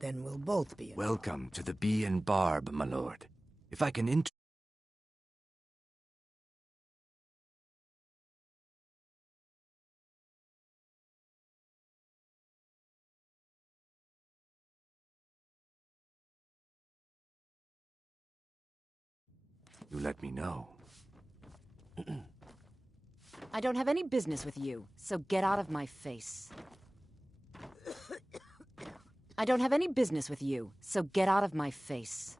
Then we'll both be in. Welcome to the Bee and Barb, my lord. If I can you let me know. I don't have any business with you, so get out of my face. I don't have any business with you, so get out of my face.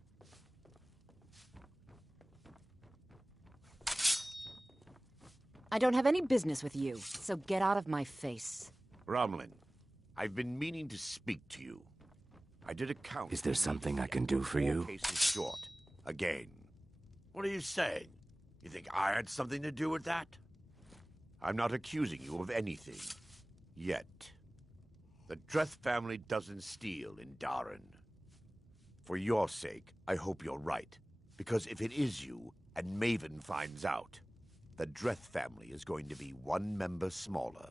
I don't have any business with you, so get out of my face. Romlin, I've been meaning to speak to you. I did a count. Is there something I can do for you? 4 cases short. Again. What are you saying? You think I had something to do with that? I'm not accusing you of anything. Yet. The Dreth family doesn't steal in Darren. For your sake, I hope you're right. Because if it is you, and Maven finds out, the Dreth family is going to be 1 member smaller.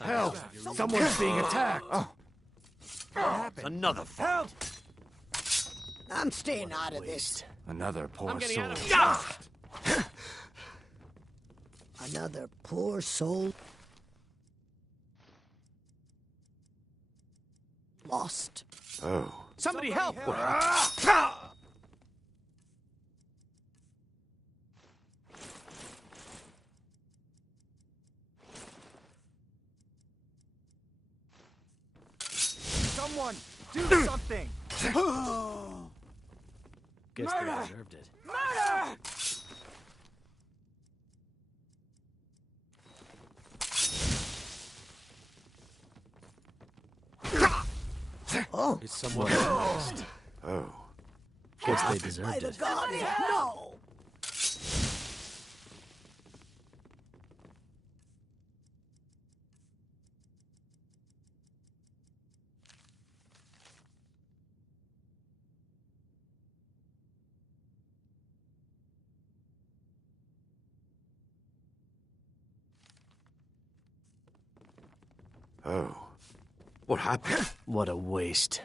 Help! Someone's being attacked! Oh. Another fight. I'm staying out of this. Another poor soul. Another poor soul lost. Oh. Somebody help! Someone, do something! Guess they deserved it. Murder! Oh, Is someone next? Oh. Guess they by deserved the it. gods, no! Oh. What happened? What a waste.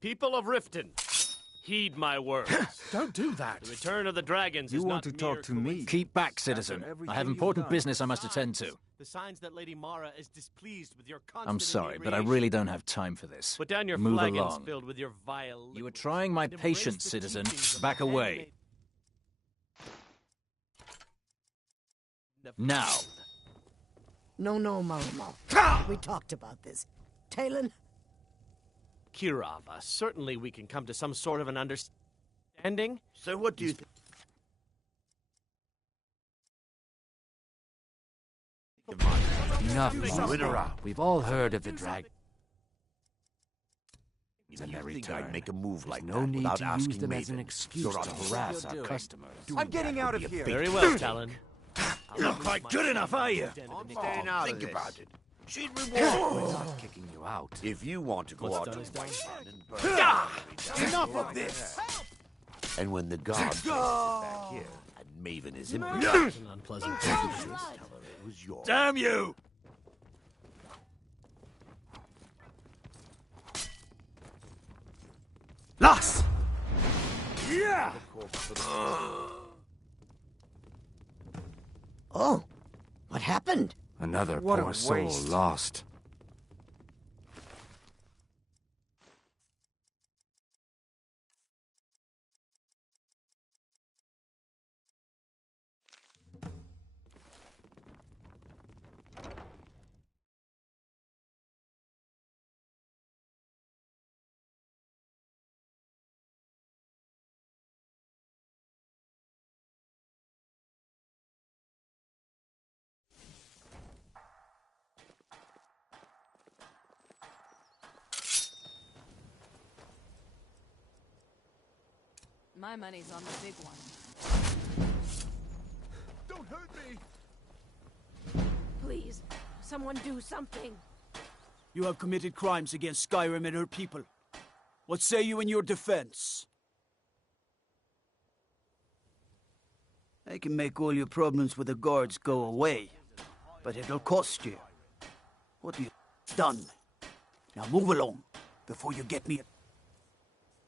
People of Riften, heed my words. Don't do that. The return of the dragons You is want not to talk mere to me? coincidence. Keep back, citizen. I have important business I must attend to. The signs that Lady Mara is displeased with your constant I'm sorry, but I inebriation. really don't have time for this. Put down your Move flagons along. filled with your vile You are liquids, trying my and embrace patience, the citizen. teachings of Back the away. handmaid- Now. No, Marimo. We talked about this. Talon, Kirava, certainly we can come to some sort of an understanding. So what do you think? Enough, Win monster. her out. We've all heard of the drag. And their you think return. I'd make a move like No that need without to asking use them as an Maven? excuse You're to on harass our doing. customers. I'm getting out of would be a here. big Very well, Talon. You're not quite good enough, are you? I'm staying out of this. Think about it. She'd We're reward not kicking you out. if you want to go What's out done to is done. fight and burn. Enough of this! And when the gods get back here and Maven is in It's an unpleasant tell her it was yours. Damn you! Lost! Yeah! oh, what happened? Another What a poor soul waste. lost. My money's on the big one. Don't hurt me! Please, someone do something. You have committed crimes against Skyrim and her people. What say you in your defense? I can make all your problems with the guards go away, but it'll cost you. What you done? Now move along, before you get me in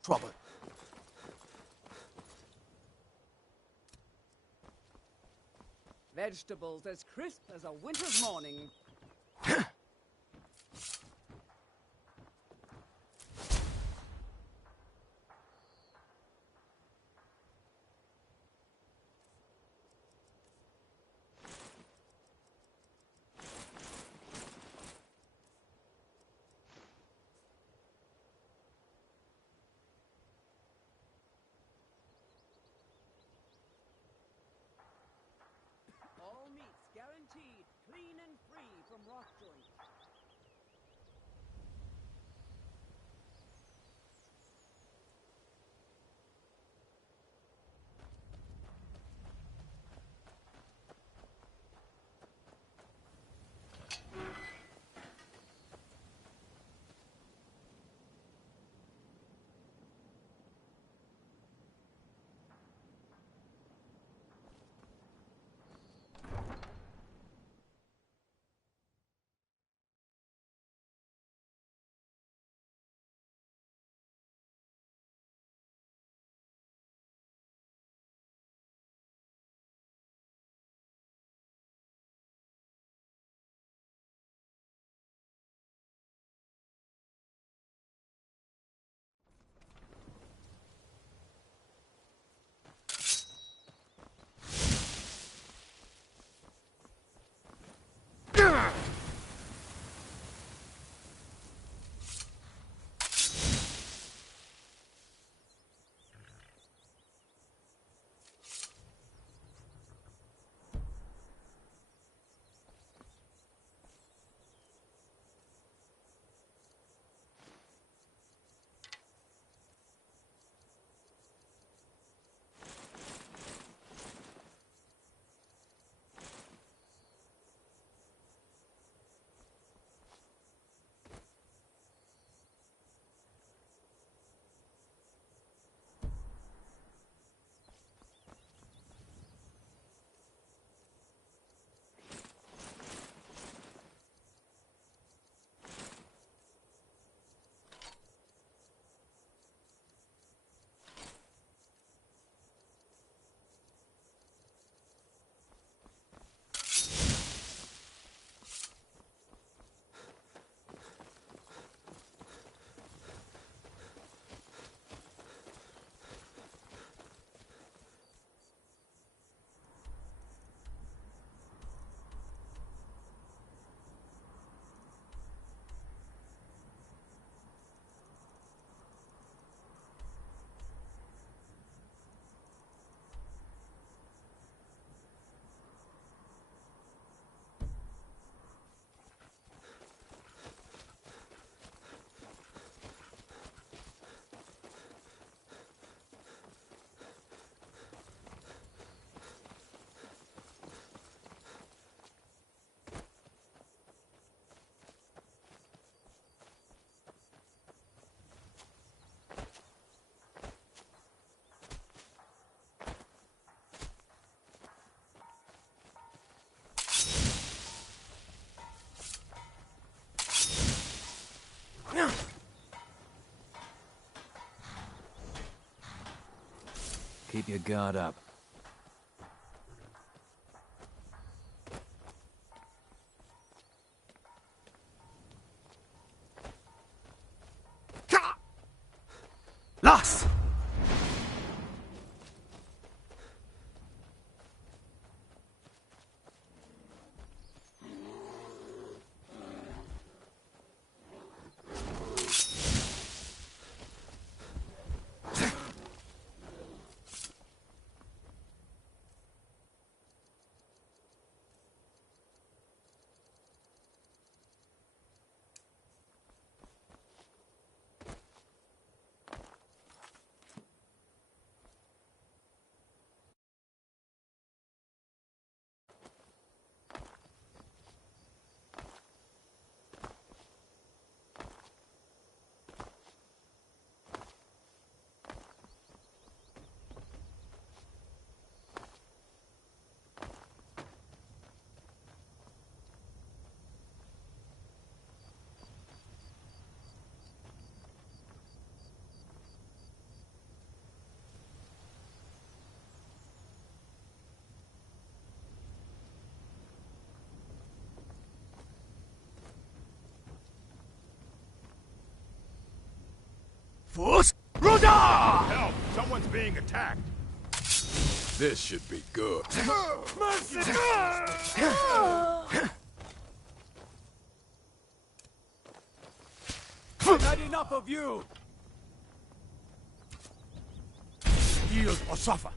trouble. Vegetables as crisp as a winter's morning. All meats guaranteed, clean and free from rock joint. Keep your guard up. Lass! Force Roda! Help! Someone's being attacked. This should be good. Mercy! I've had enough of you! Yield or suffer.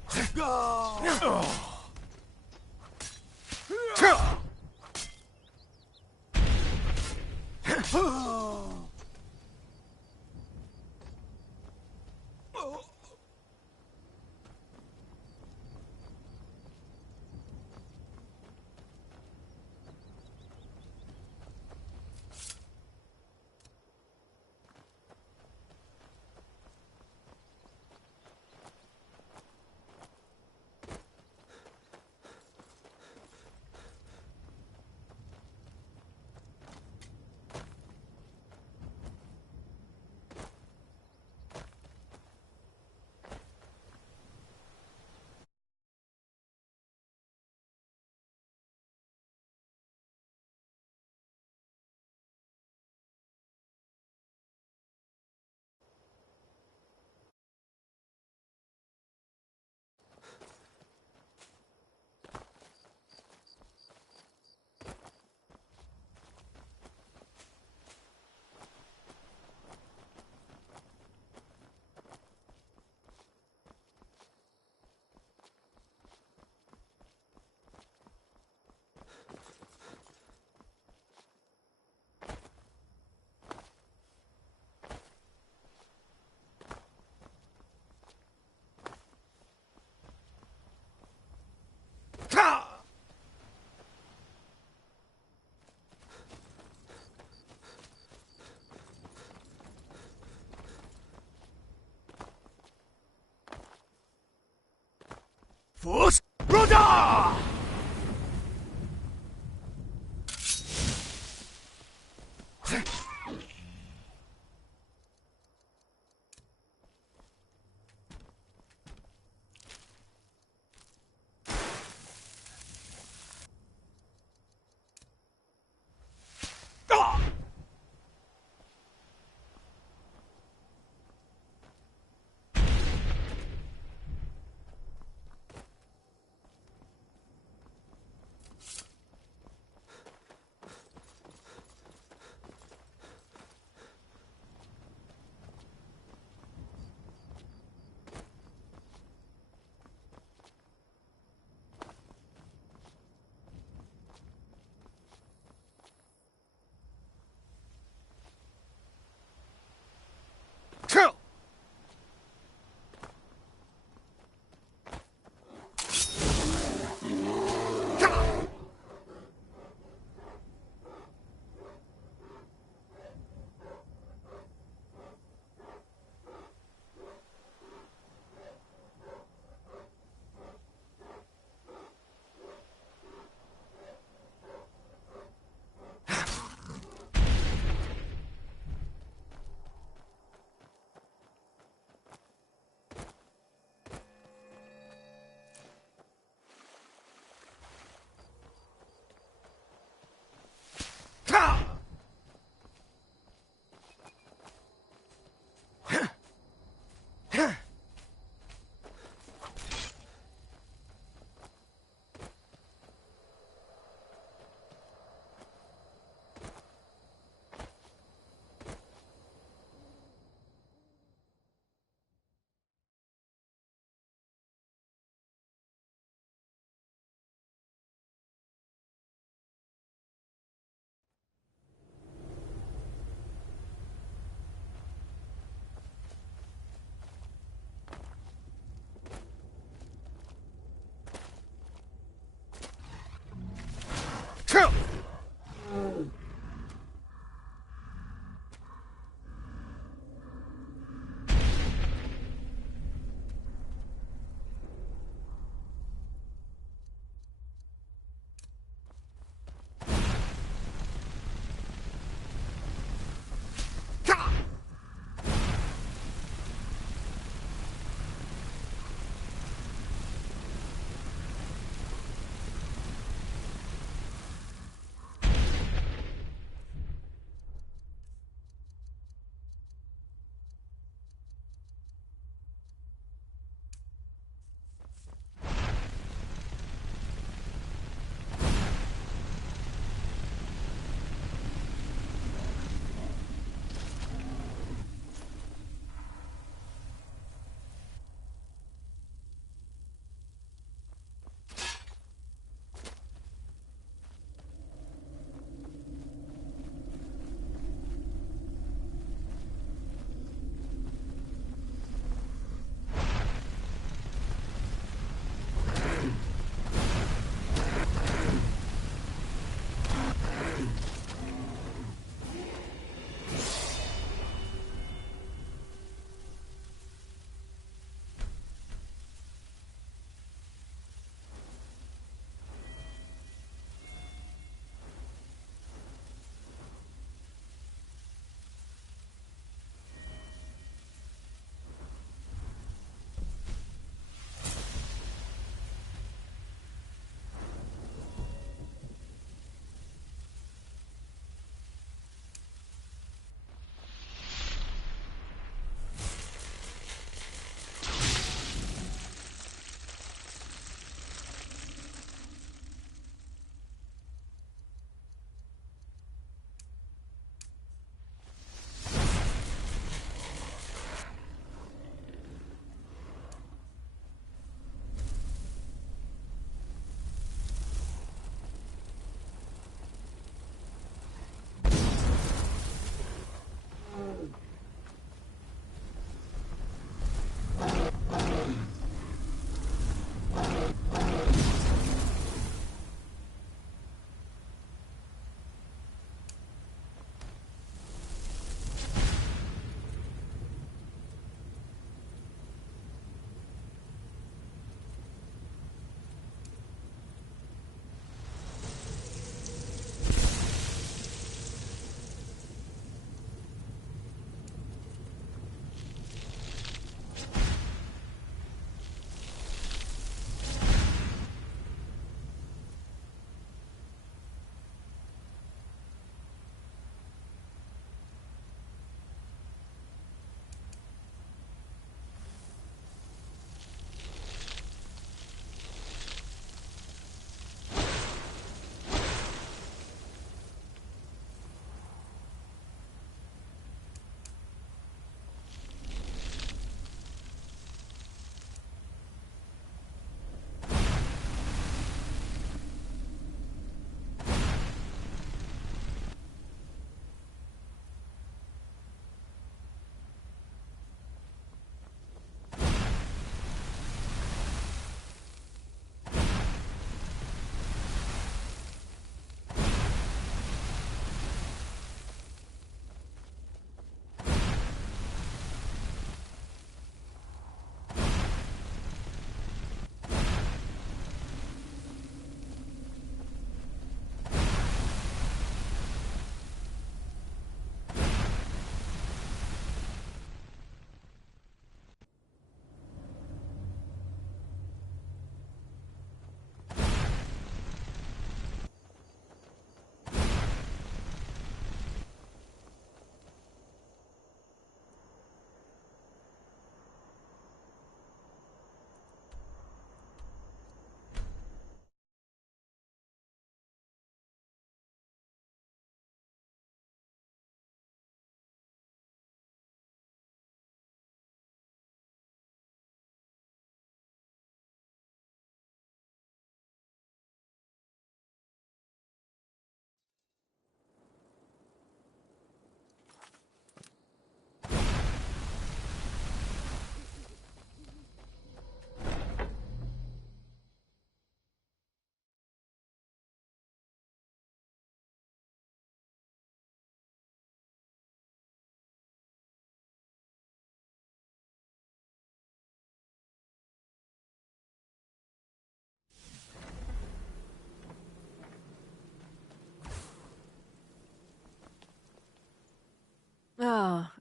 Force Roda!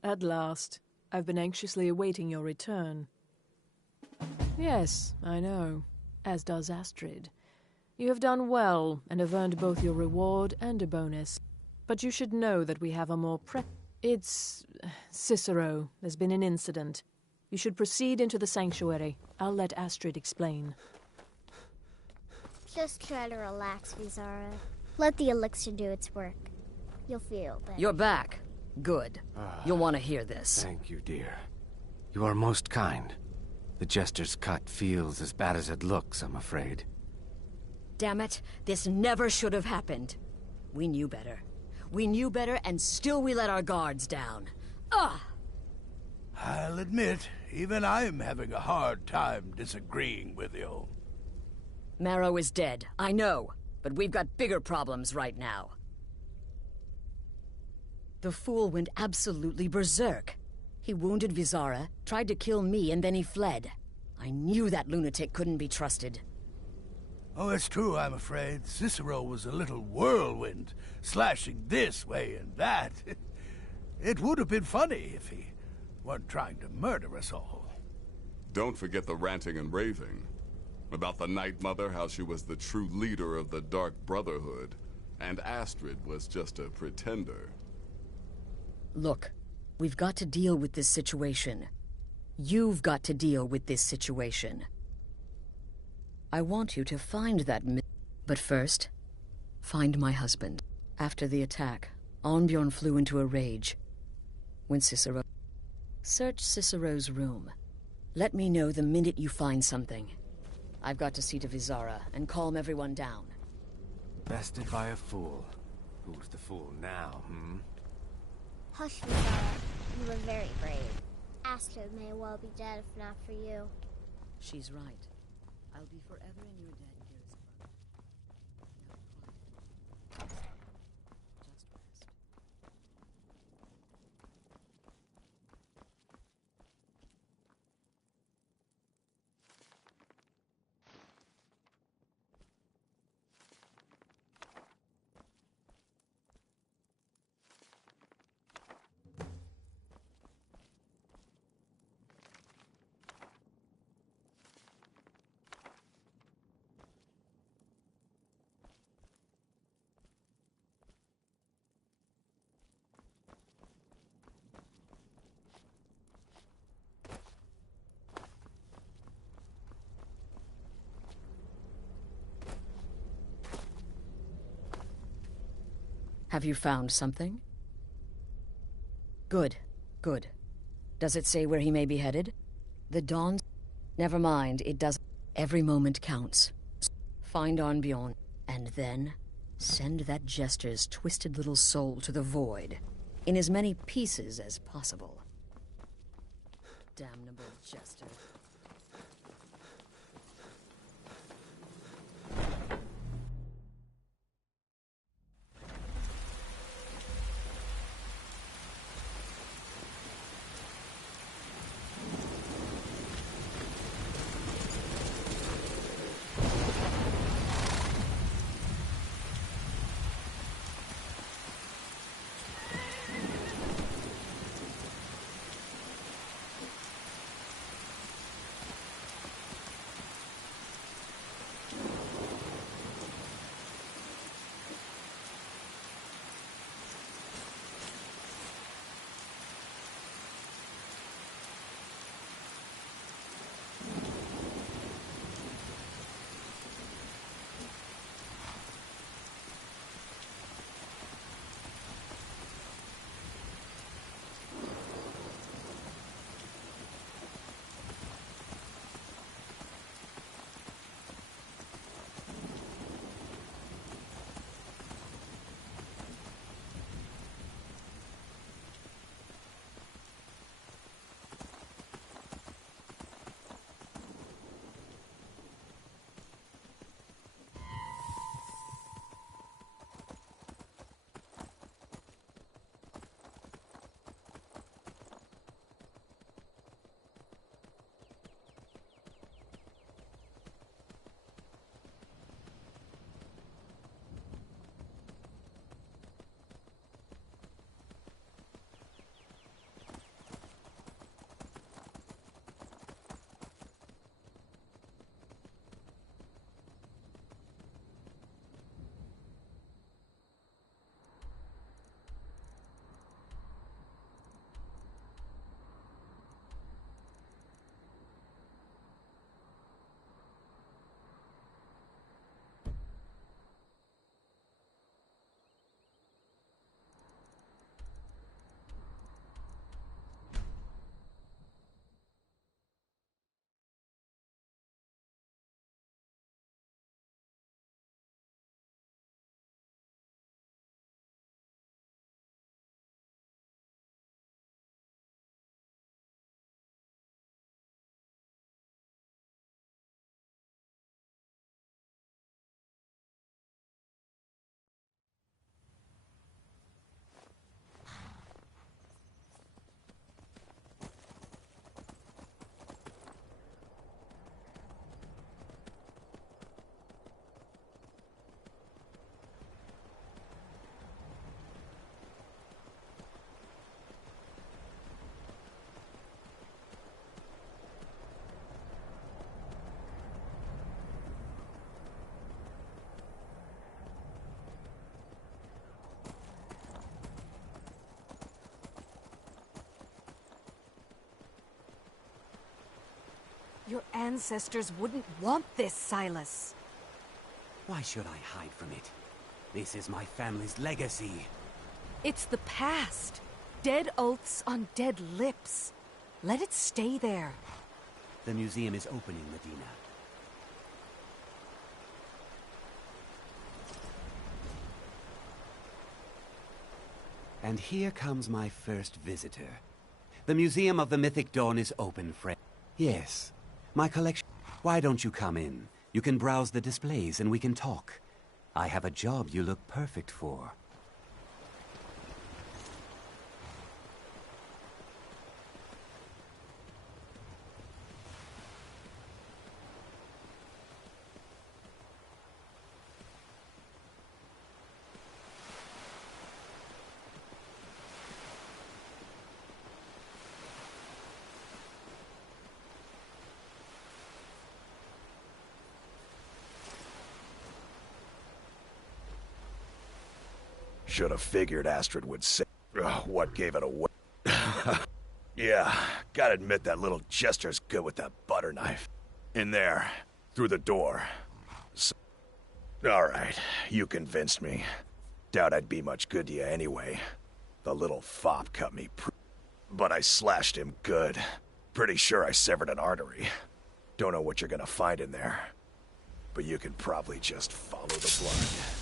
At last. I've been anxiously awaiting your return. Yes, I know. As does Astrid. You have done well, and have earned both your reward and a bonus. But you should know that we have a more It's... Cicero. There's been an incident. You should proceed into the sanctuary. I'll let Astrid explain. Just try to relax, Visara. Let the elixir do its work. You'll feel better. You're back. Good. You'll want to hear this. Thank you, dear. You are most kind. The Jester's cut feels as bad as it looks, I'm afraid. Damn it, this never should have happened. We knew better. We knew better, and still we let our guards down. Ugh! I'll admit, even I'm having a hard time disagreeing with you. Marrow is dead, I know, but we've got bigger problems right now. The fool went absolutely berserk. He wounded Visara, tried to kill me, and then he fled. I knew that lunatic couldn't be trusted. Oh, it's true, I'm afraid. Cicero was a little whirlwind, slashing this way and that. It would have been funny if he weren't trying to murder us all. Don't forget the ranting and raving. About the Night Mother, how she was the true leader of the Dark Brotherhood, and Astrid was just a pretender. Look, we've got to deal with this situation. You've got to deal with this situation. I want you to find that but first, find my husband. After the attack, Arnbjorn flew into a rage. When Cicero... Search Cicero's room. Let me know the minute you find something. I've got to see to Visara and calm everyone down. Bested by a fool. Who's the fool now, Hush, Visara. You were very brave. Astrid may well be dead if not for you. She's right. I'll be forever in your debt, dearest brother. Now be quiet. Just rest. Have you found something? Good, good. Does it say where he may be headed? The Dawn... Never mind, it doesn't. Every moment counts. Find Arnbjorn, and then send that Jester's twisted little soul to the void, in as many pieces as possible. Damnable Jester. Your ancestors wouldn't want this, Silas. Why should I hide from it? This is my family's legacy. It's the past. Dead oaths on dead lips. Let it stay there. The museum is opening, Medina. And here comes my first visitor. The Museum of the Mythic Dawn is open, friend. Yes, my collection. Why don't you come in? You can browse the displays and we can talk. I have a job you look perfect for. Should have figured Astrid would say. What gave it away? Yeah, gotta admit that little Jester's good with that butter knife. In there, through the door. So, alright, you convinced me. Doubt I'd be much good to you anyway. The little fop cut me but I slashed him good. Pretty sure I severed an artery. Don't know what you're gonna find in there. But you can probably just follow the blood.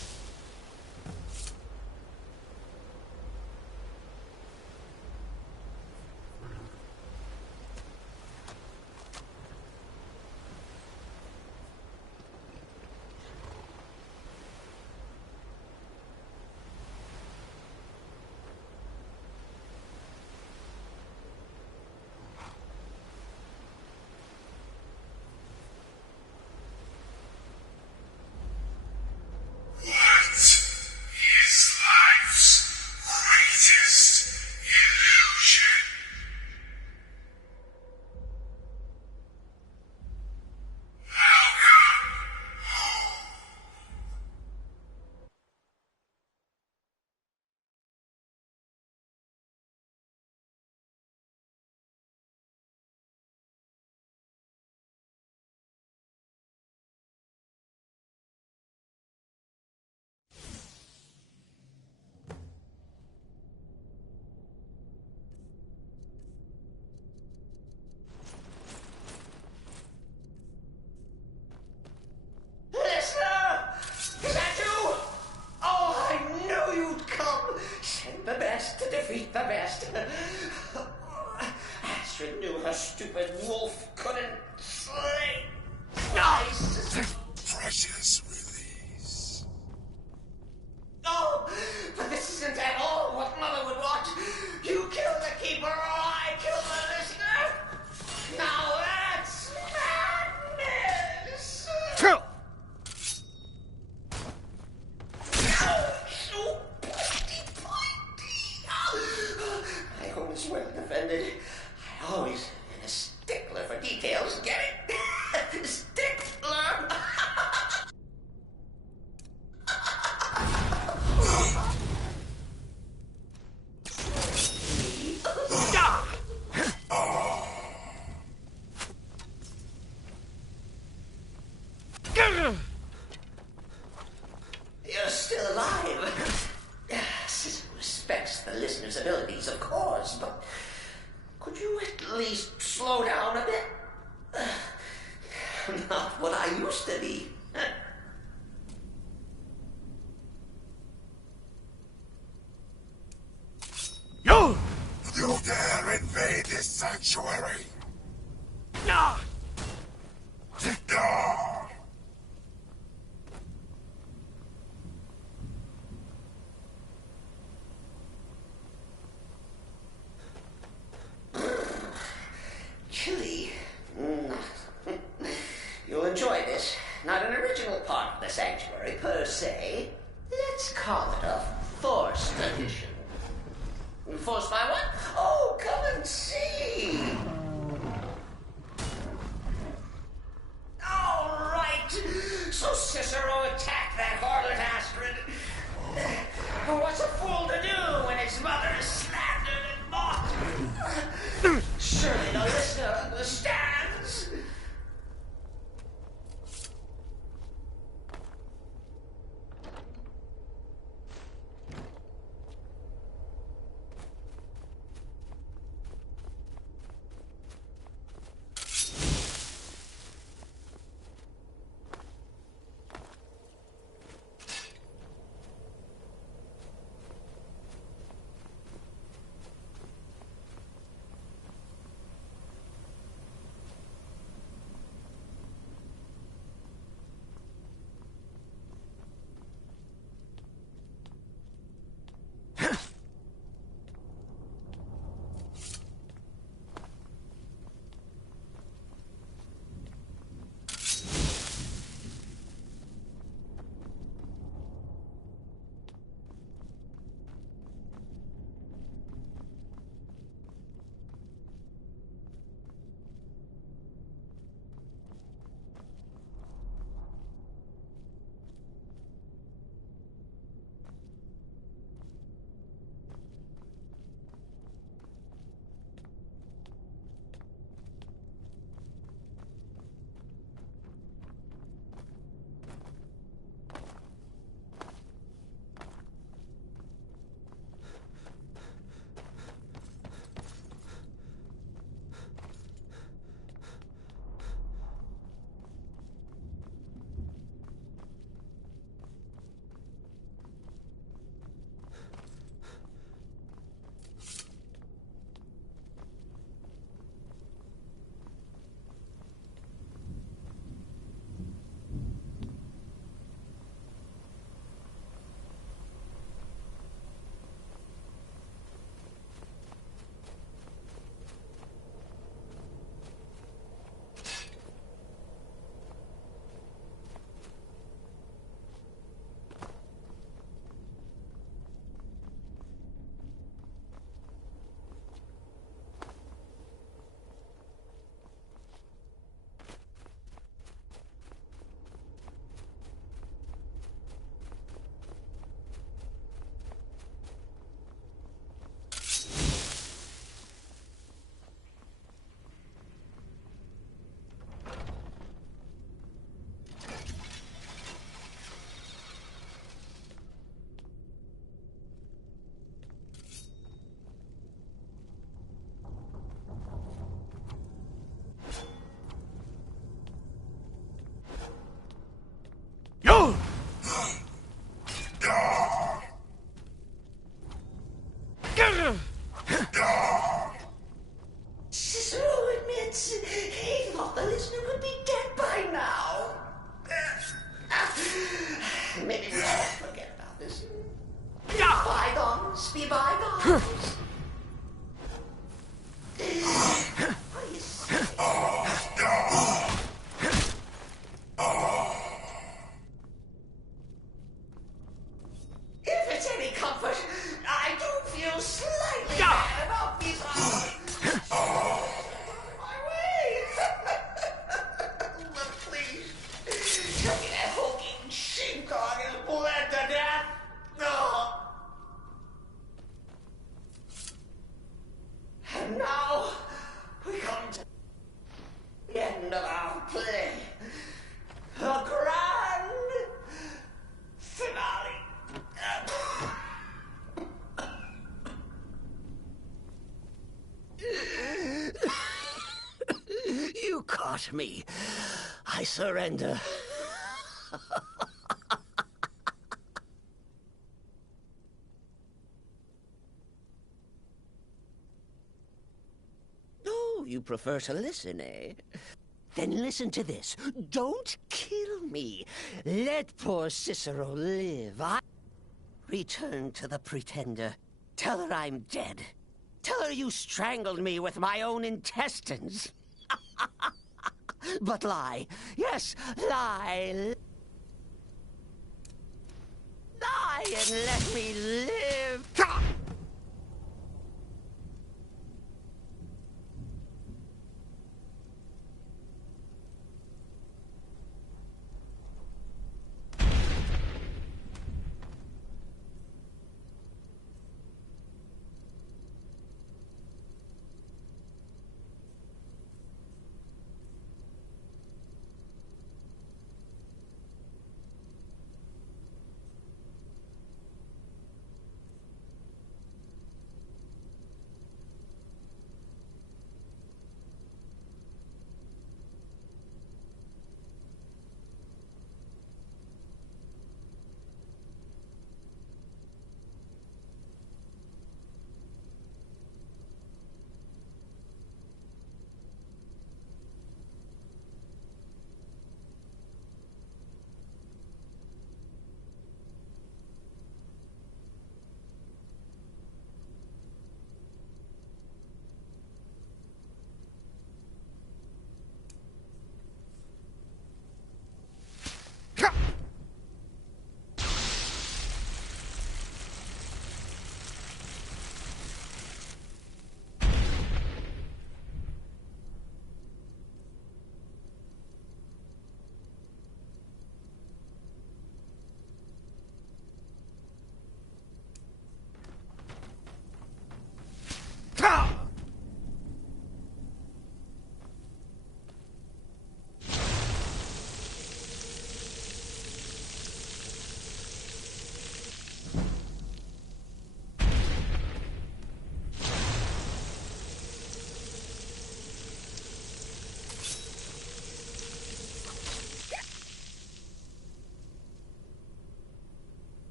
Astrid knew her stupid wolf couldn't slay. Nice. Precious release. Oh, but this isn't at all what Mother would want. You kill the keeper or I kill the listener. Now that's madness. My home is well defended. I always been a stickler for details. Get it? Stickler. You're still alive. Citizen respects the listener's abilities, of course, but could you at least slow down a bit? Not what I used to be. You! You dare invade this sanctuary! No! Chilly. You'll enjoy this. Not an original part of the sanctuary, per se. Let's call it a forced addition. Forced by what? Oh, come and see! minutes. He thought the listener would be dead by now. Maybe we'll forget about this. Bygones be bygones. What do you say? If it's any comfort, I do feel slightly bad about these my way. But please, tell me that hulking sheepdog is bled to death. No. And now we come to the end of our play. The grand finale. You caught me. I surrender. Oh, you prefer to listen, eh? Then listen to this. Don't kill me. Let poor Cicero live. I return to the Pretender. Tell her I'm dead. Tell her you strangled me with my own intestines. But lie. Yes, lie. Lie and let me live.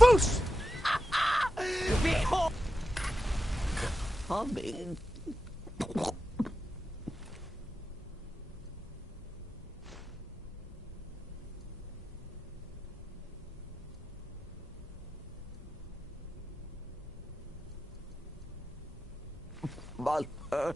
Foos! Behold! Humming. Mother.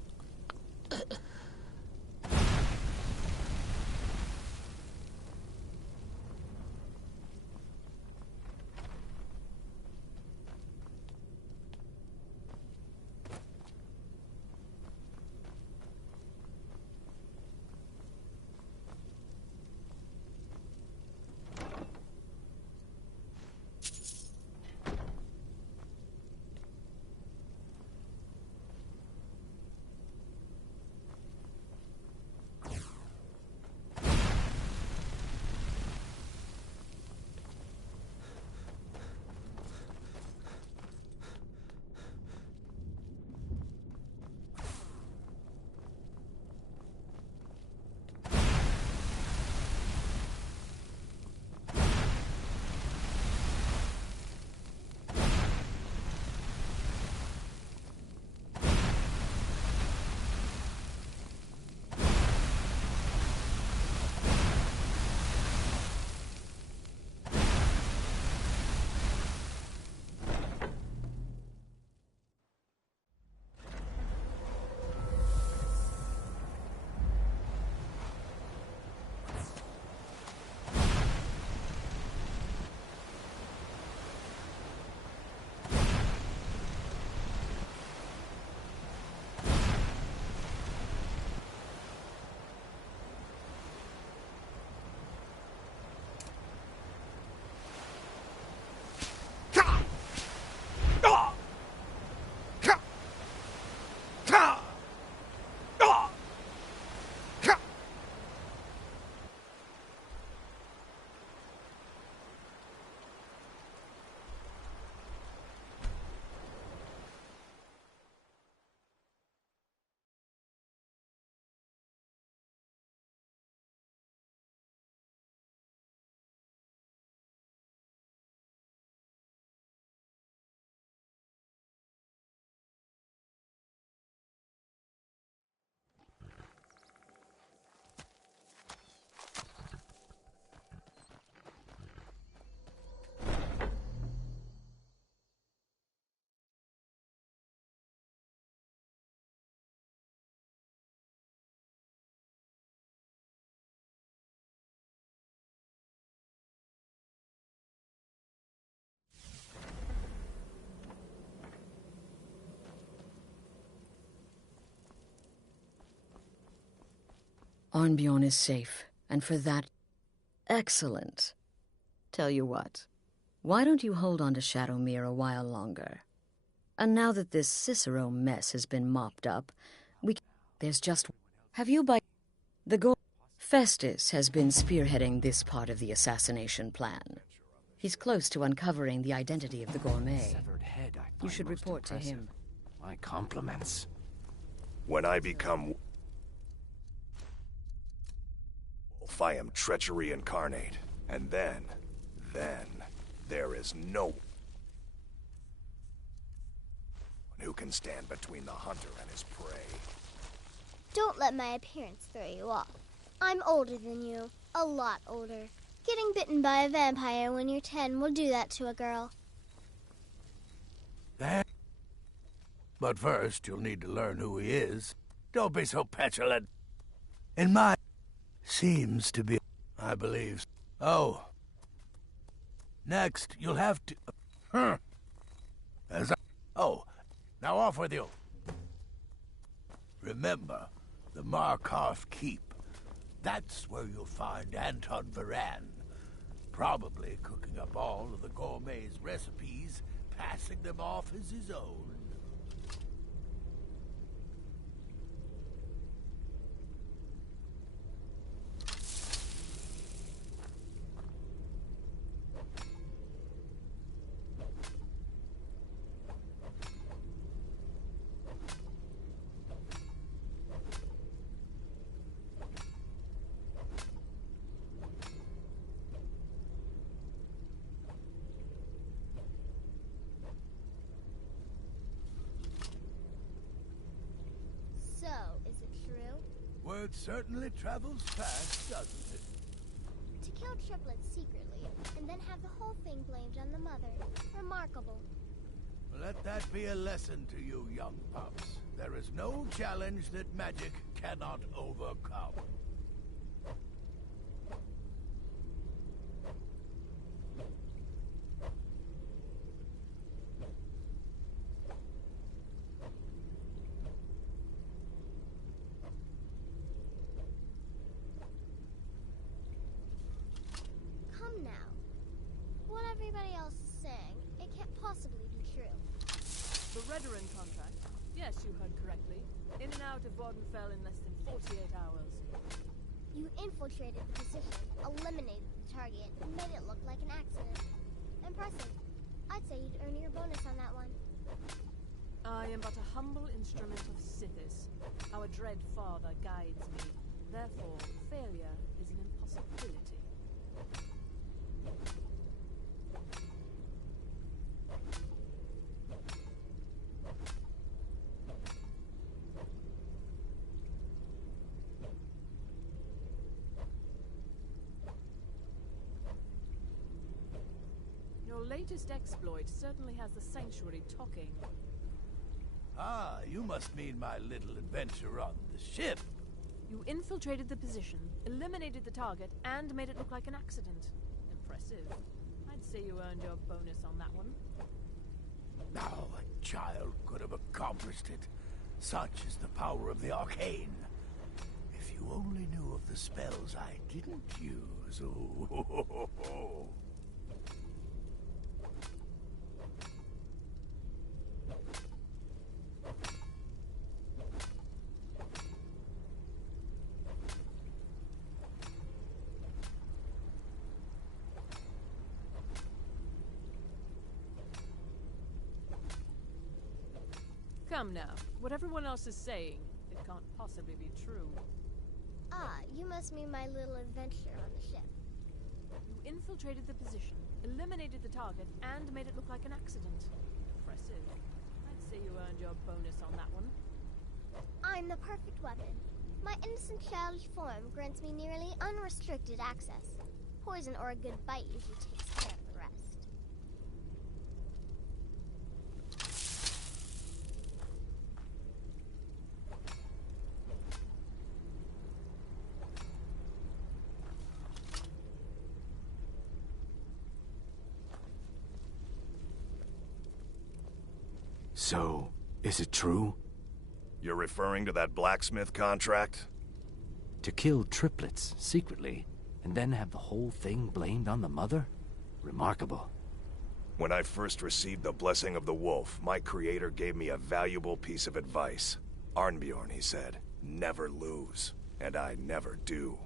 Arnbjorn is safe, and for that... Excellent. Tell you what, why don't you hold on to Shadowmere a while longer? And now that this Cicero mess has been mopped up, there's just... Have you by... Festus has been spearheading this part of the assassination plan. He's close to uncovering the identity of the gourmet. You should report to him. My compliments. When I become... I am treachery incarnate. And then, there is no one who can stand between the hunter and his prey. Don't let my appearance throw you off. I'm older than you. A lot older. Getting bitten by a vampire when you're 10 will do that to a girl. But first, you'll need to learn who he is. Don't be so petulant. And my... seems to be... I believe... Oh. Next, you'll have to... Oh, now off with you. Remember, the Markarth Keep. That's where you'll find Anton Varan. Probably cooking up all of the gourmet's recipes, passing them off as his own. Word certainly travels fast, doesn't it? To kill triplets secretly, and then have the whole thing blamed on the mother. Remarkable. Let that be a lesson to you, young pups. There is no challenge that magic cannot overcome. Everybody else is saying it can't possibly be true. The Redoran contract. Yes, you heard correctly. In and out of Vvardenfell in less than 48 hours. You infiltrated the position, eliminated the target, and made it look like an accident. Impressive. I'd say you'd earn your bonus on that one. I am but a humble instrument of Sithis. Our dread father guides me. Therefore, failure is an impossibility. Your latest exploit certainly has the Sanctuary talking. Ah, you must mean my little adventure on the ship. You infiltrated the position, eliminated the target, and made it look like an accident. Impressive. I'd say you earned your bonus on that one. Now a child could have accomplished it. Such is the power of the arcane. If you only knew of the spells I didn't use. Oh. Come now. What everyone else is saying, it can't possibly be true. Ah, you must mean my little adventure on the ship. You infiltrated the position, eliminated the target, and made it look like an accident. Impressive. I'd say you earned your bonus on that one. I'm the perfect weapon. My innocent childish form grants me nearly unrestricted access. Poison or a good bite usually takes care of the rest. So, is it true? You're referring to that blacksmith contract? To kill triplets secretly, and then have the whole thing blamed on the mother? Remarkable. When I first received the blessing of the wolf, my creator gave me a valuable piece of advice. Arnbjorn, he said, never lose. And I never do.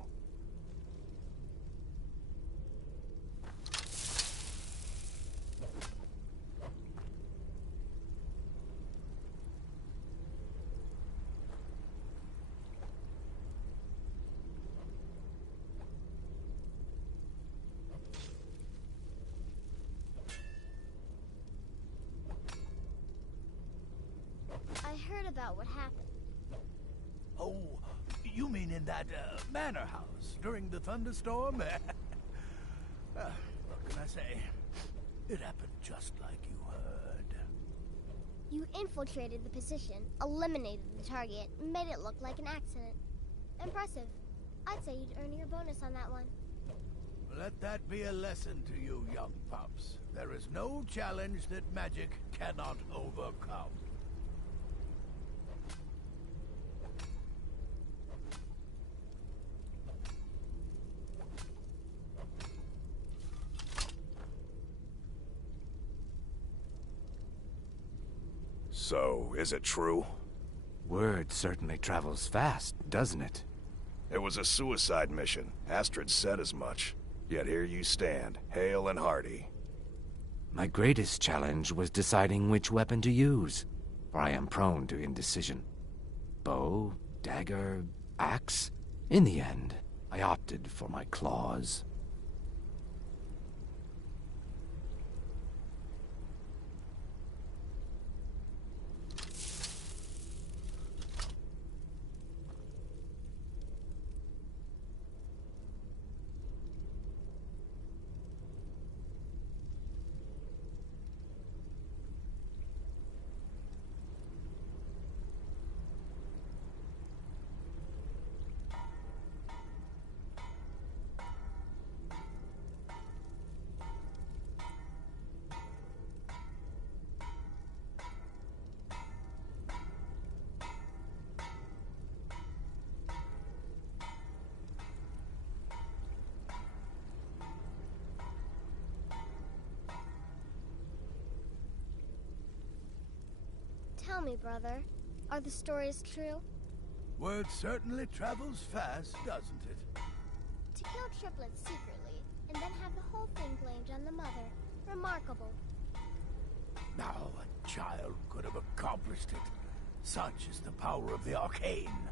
I heard about what happened. Oh, you mean in that manor house during the thunderstorm? What can I say? It happened just like you heard. You infiltrated the position, eliminated the target, and made it look like an accident. Impressive. I'd say you'd earn your bonus on that one. Let that be a lesson to you, young pups. There is no challenge that magic cannot overcome. So, is it true? Word certainly travels fast, doesn't it? It was a suicide mission. Astrid said as much. Yet here you stand, hale and hearty. My greatest challenge was deciding which weapon to use, for I am prone to indecision. Bow, dagger, axe? In the end, I opted for my claws. Tell me, brother, are the stories true? Word certainly travels fast, doesn't it? To kill triplets secretly, and then have the whole thing blamed on the mother. Remarkable. Now a child could have accomplished it. Such is the power of the arcane.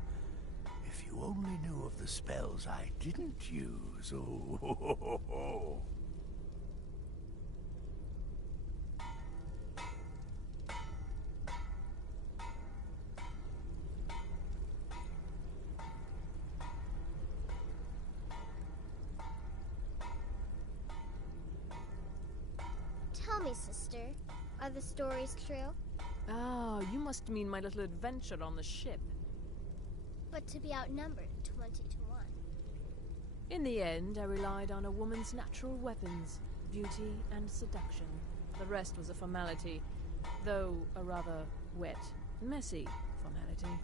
If you only knew of the spells I didn't use. Oh. Tell me, sister, are the stories true? Ah, you must mean my little adventure on the ship. But to be outnumbered 20 to 1. In the end, I relied on a woman's natural weapons, beauty and seduction. The rest was a formality, though a rather wet, messy formality.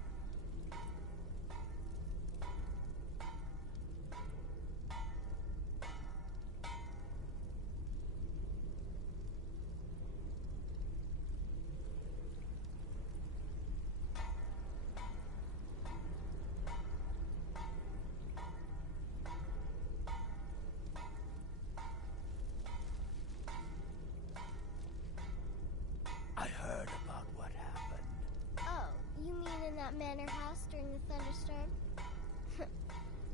I heard about what happened. Oh, you mean in that manor house during the thunderstorm?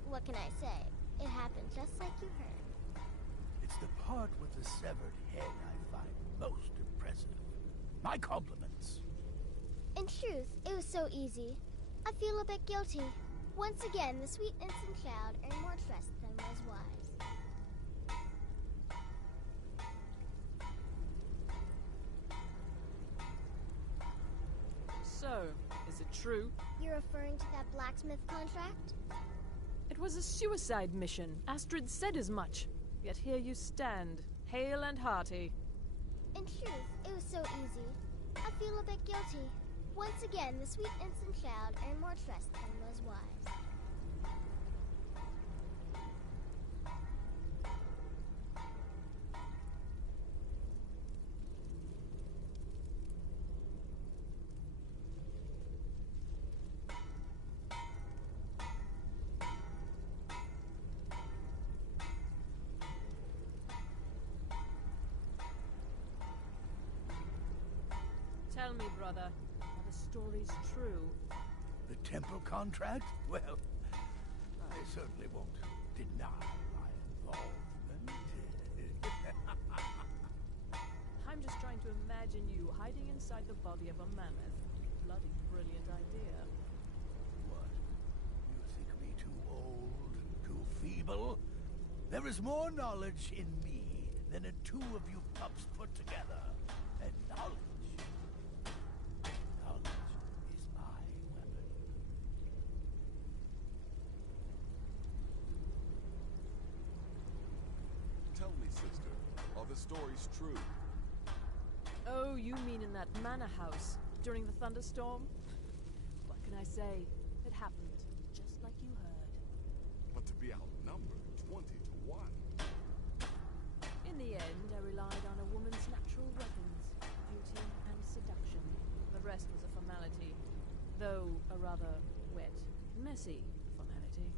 What can I say? It happened just like you heard. It's the part with the severed head I find most impressive. My compliments. In truth, it was so easy. I feel a bit guilty. Once again, the sweet innocent child earned more trust than was wise. So, is it true? You're referring to that blacksmith contract? It was a suicide mission. Astrid said as much. Yet here you stand, hale and hearty. In truth, it was so easy. I feel a bit guilty. Once again, the sweet innocent child earned more trust than was wise. Tell me, brother, are the stories true? The temple contract? Well, I certainly won't deny my involvement. I'm just trying to imagine you hiding inside the body of a mammoth. Bloody brilliant idea. What? You think me too old, too feeble? There is more knowledge in me than in two of you pups put together. And knowledge is my weapon. Tell me, sister, are the stories true? Oh, you mean in that manor house during the thunderstorm? What can I say? It happened just like you heard. But to be outnumbered 20 to 1. In the end, I relied on a woman's natural weapons, beauty and seduction. The rest was a formality, though a rather wet, messy formality.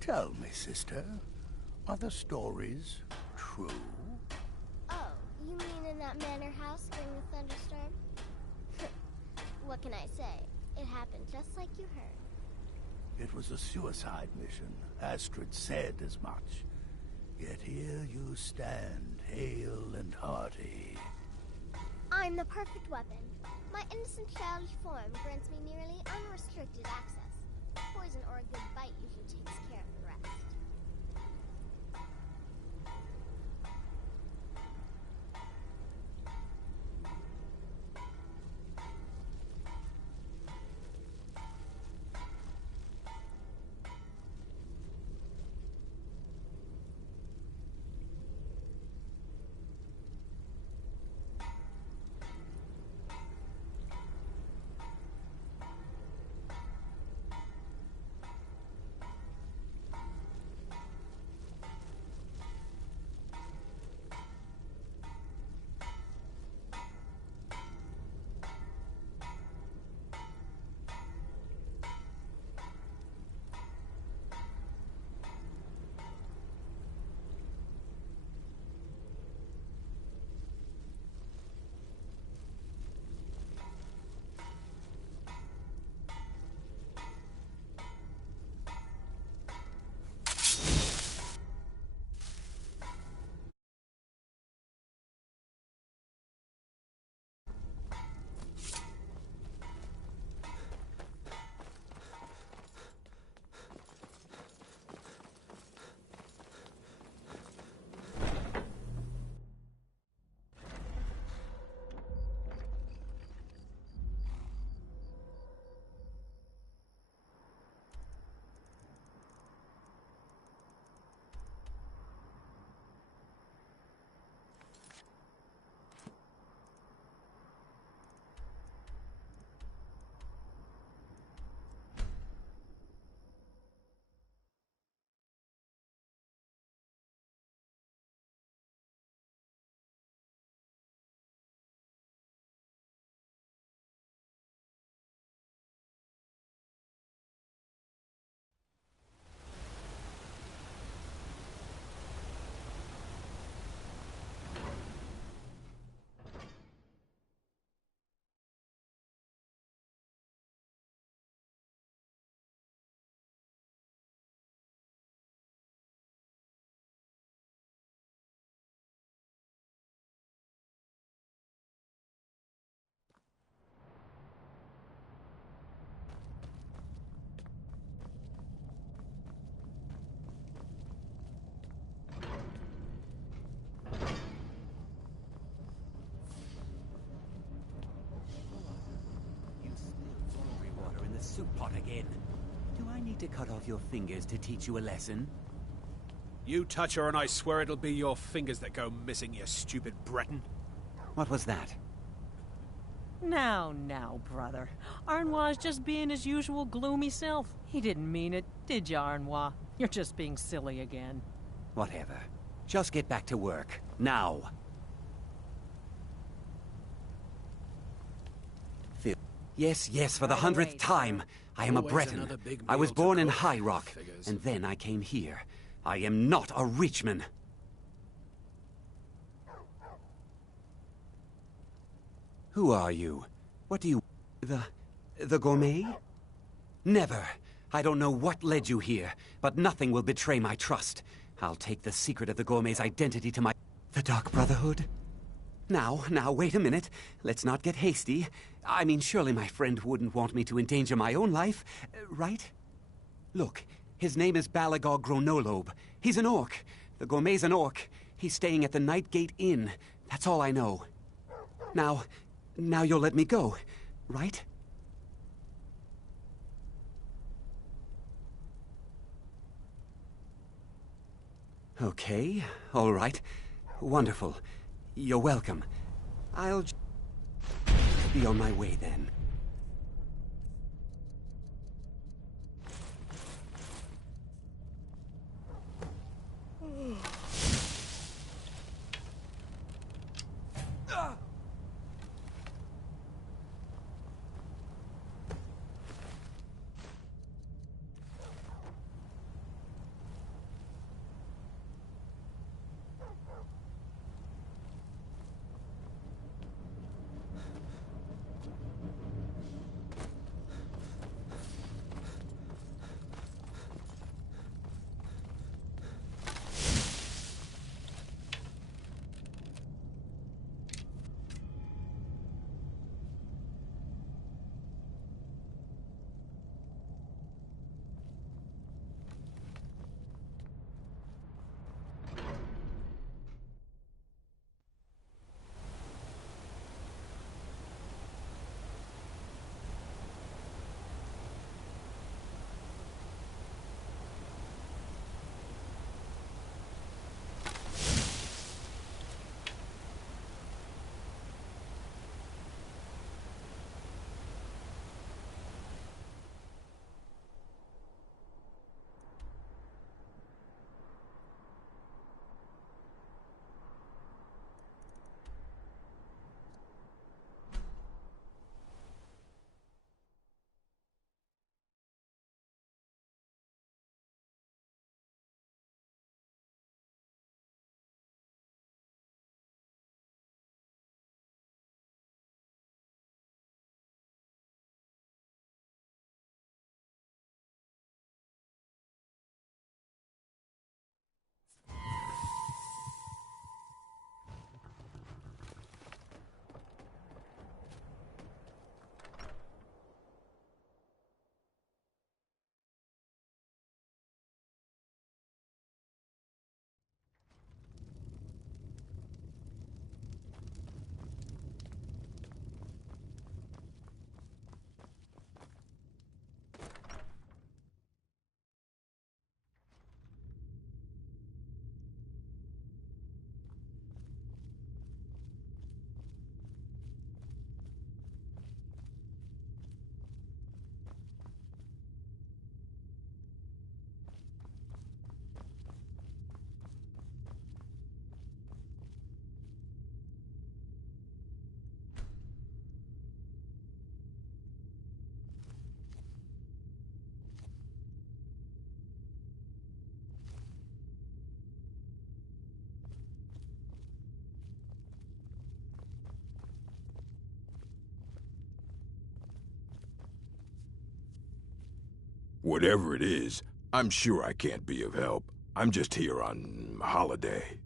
Tell me, sister, are the stories true? Oh, you mean in that manor house during the thunderstorm? What can I say? It happened just like you heard. It was a suicide mission. Astrid said as much. Yet here you stand, hale and hearty. I'm the perfect weapon. My innocent childish form grants me nearly unrestricted access. Poison or a good bite usually takes care of the rest. again. Do I need to cut off your fingers to teach you a lesson? You touch her and I swear it'll be your fingers that go missing, you stupid Breton. What was that? Now, brother. Arnois is just being his usual gloomy self. He didn't mean it, did you, Arnois? You're just being silly again. Whatever. Just get back to work. Now. Yes, yes, for the 100th time. I am a Breton. I was born in High Rock, and then I came here. I am not a Reachman. Who are you? What do you... The gourmet? Never. I don't know what led you here, but nothing will betray my trust. I'll take the secret of the gourmet's identity to my... The Dark Brotherhood? Now, wait a minute. Let's not get hasty. I mean, surely my friend wouldn't want me to endanger my own life, right? Look, his name is Balagog Gronolobe. He's an orc. The gourmet's an orc. He's staying at the Nightgate Inn. That's all I know. Now you'll let me go, right? Okay, all right. Wonderful. You're welcome. I'll be on my way then. Whatever it is, I'm sure I can't be of help. I'm just here on holiday.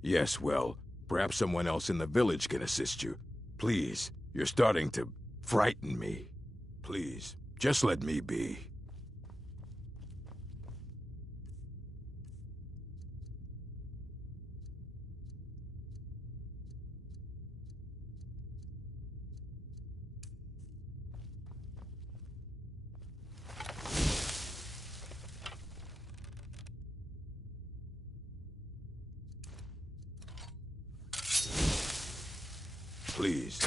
Yes, well, perhaps someone else in the village can assist you. Please, you're starting to frighten me. Please, just let me be. please.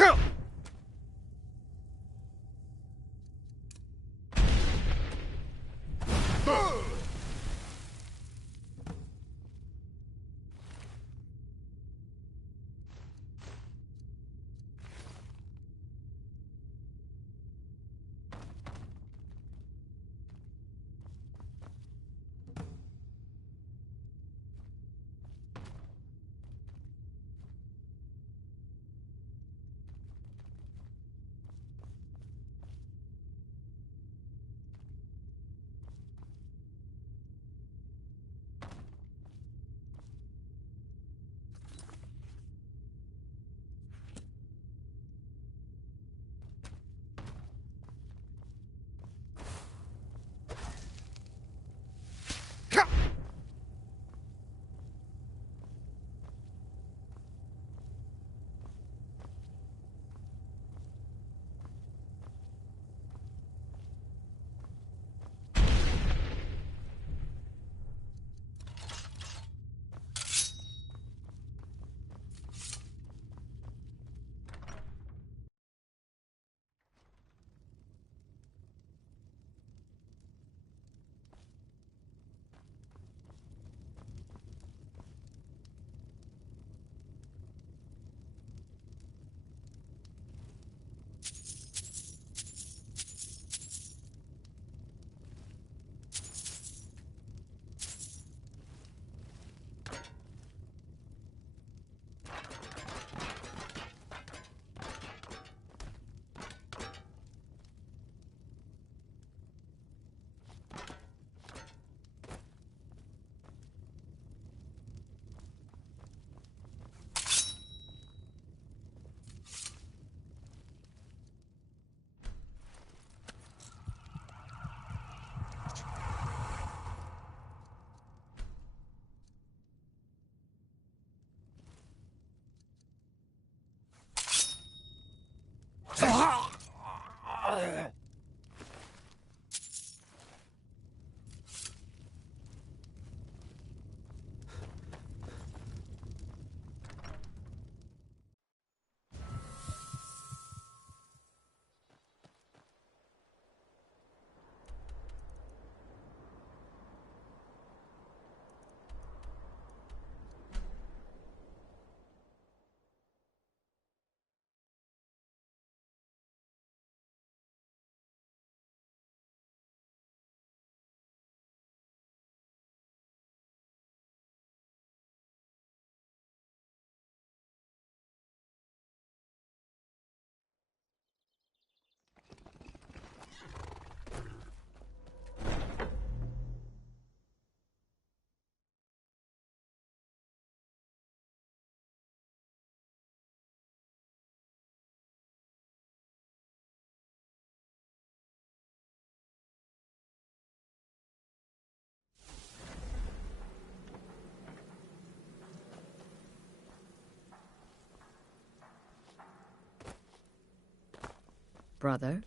Brother?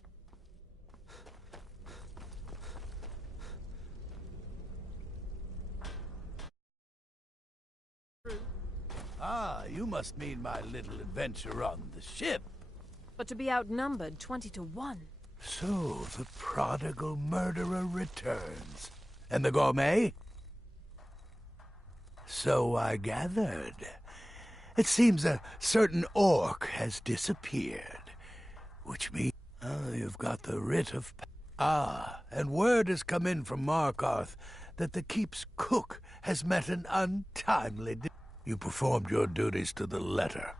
Ah, you must mean my little adventure on the ship. But to be outnumbered 20 to 1. So, the prodigal murderer returns. And the gourmet? So I gathered. It seems a certain orc has disappeared. Which means... you've got the writ of... and word has come in from Markarth that the keep's cook has met an untimely... You performed your duties to the letter.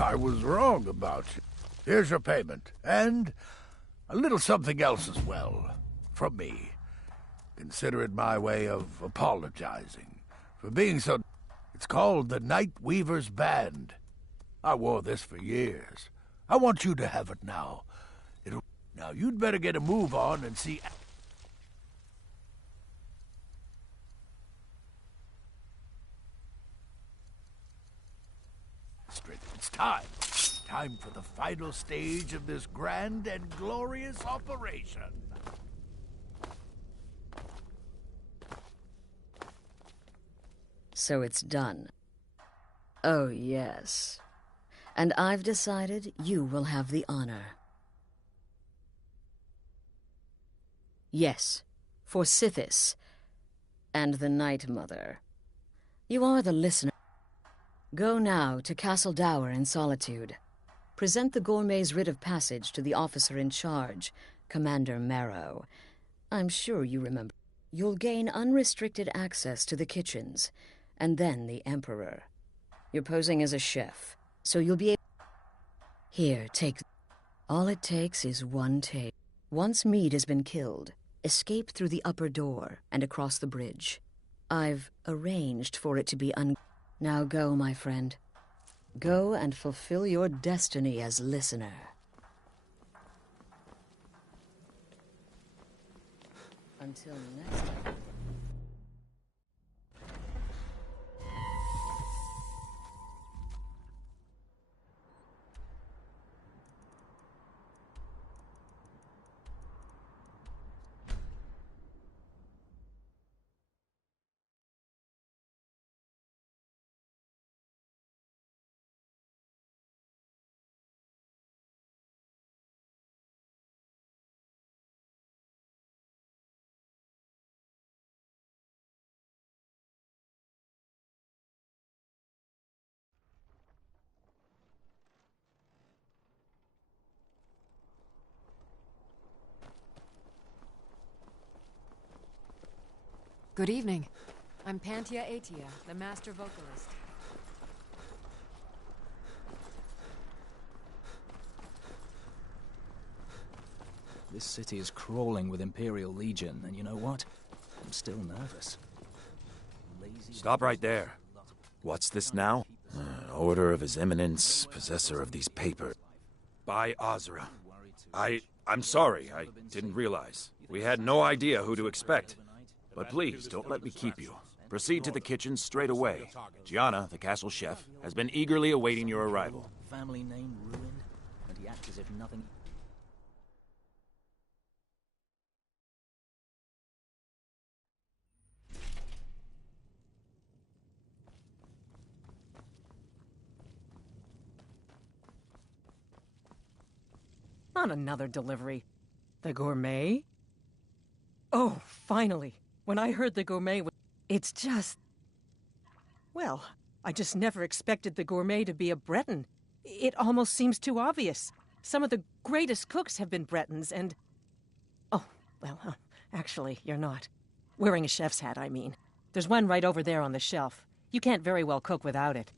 I was wrong about you. Here's your payment, and a little something else as well, from me. Consider it my way of apologizing for being so... It's called the Night Weaver's Band. I wore this for years. I want you to have it now. Now, you'd better get a move on and see... It's time. Time for the final stage of this grand and glorious operation. So it's done. Oh, yes. And I've decided you will have the honor. Yes, for Sithis and the Night Mother. You are the listener. Go now to Castle Dower in Solitude. Present the gourmet's writ of passage to the officer in charge, Commander Marrow. I'm sure you remember. You'll gain unrestricted access to the kitchens, and then the Emperor. You're posing as a chef, so you'll be able... Here, take... All it takes is one take. Once Mead has been killed, escape through the upper door and across the bridge. I've arranged for it to be Now go, my friend. Go and fulfill your destiny as listener. Until next time. Good evening. I'm Pantia Atia, the master vocalist. This city is crawling with Imperial Legion, and you know what? I'm still nervous. Stop right there. What's this now? An order of His Eminence, possessor of these papers. By Azra. I'm sorry, I didn't realize. We had no idea who to expect. But please, don't let me keep you. Proceed to the kitchen straight away. Gianna, the castle chef, has been eagerly awaiting your arrival. Family name ruined, and he acts as if nothing... Not another delivery. The gourmet? Oh, finally. When I heard the gourmet, it's just... Well, I just never expected the gourmet to be a Breton. It almost seems too obvious. Some of the greatest cooks have been Bretons, and... Oh, well, actually, you're not. Wearing a chef's hat, I mean. There's one right over there on the shelf. You can't very well cook without it.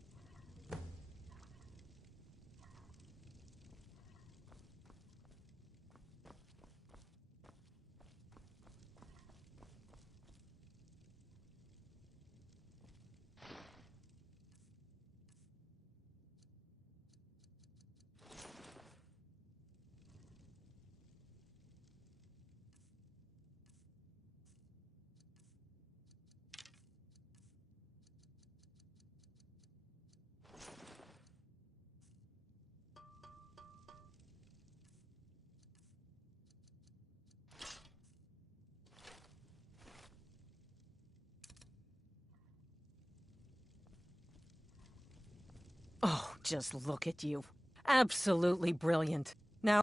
Oh, just look at you. Absolutely brilliant. Now...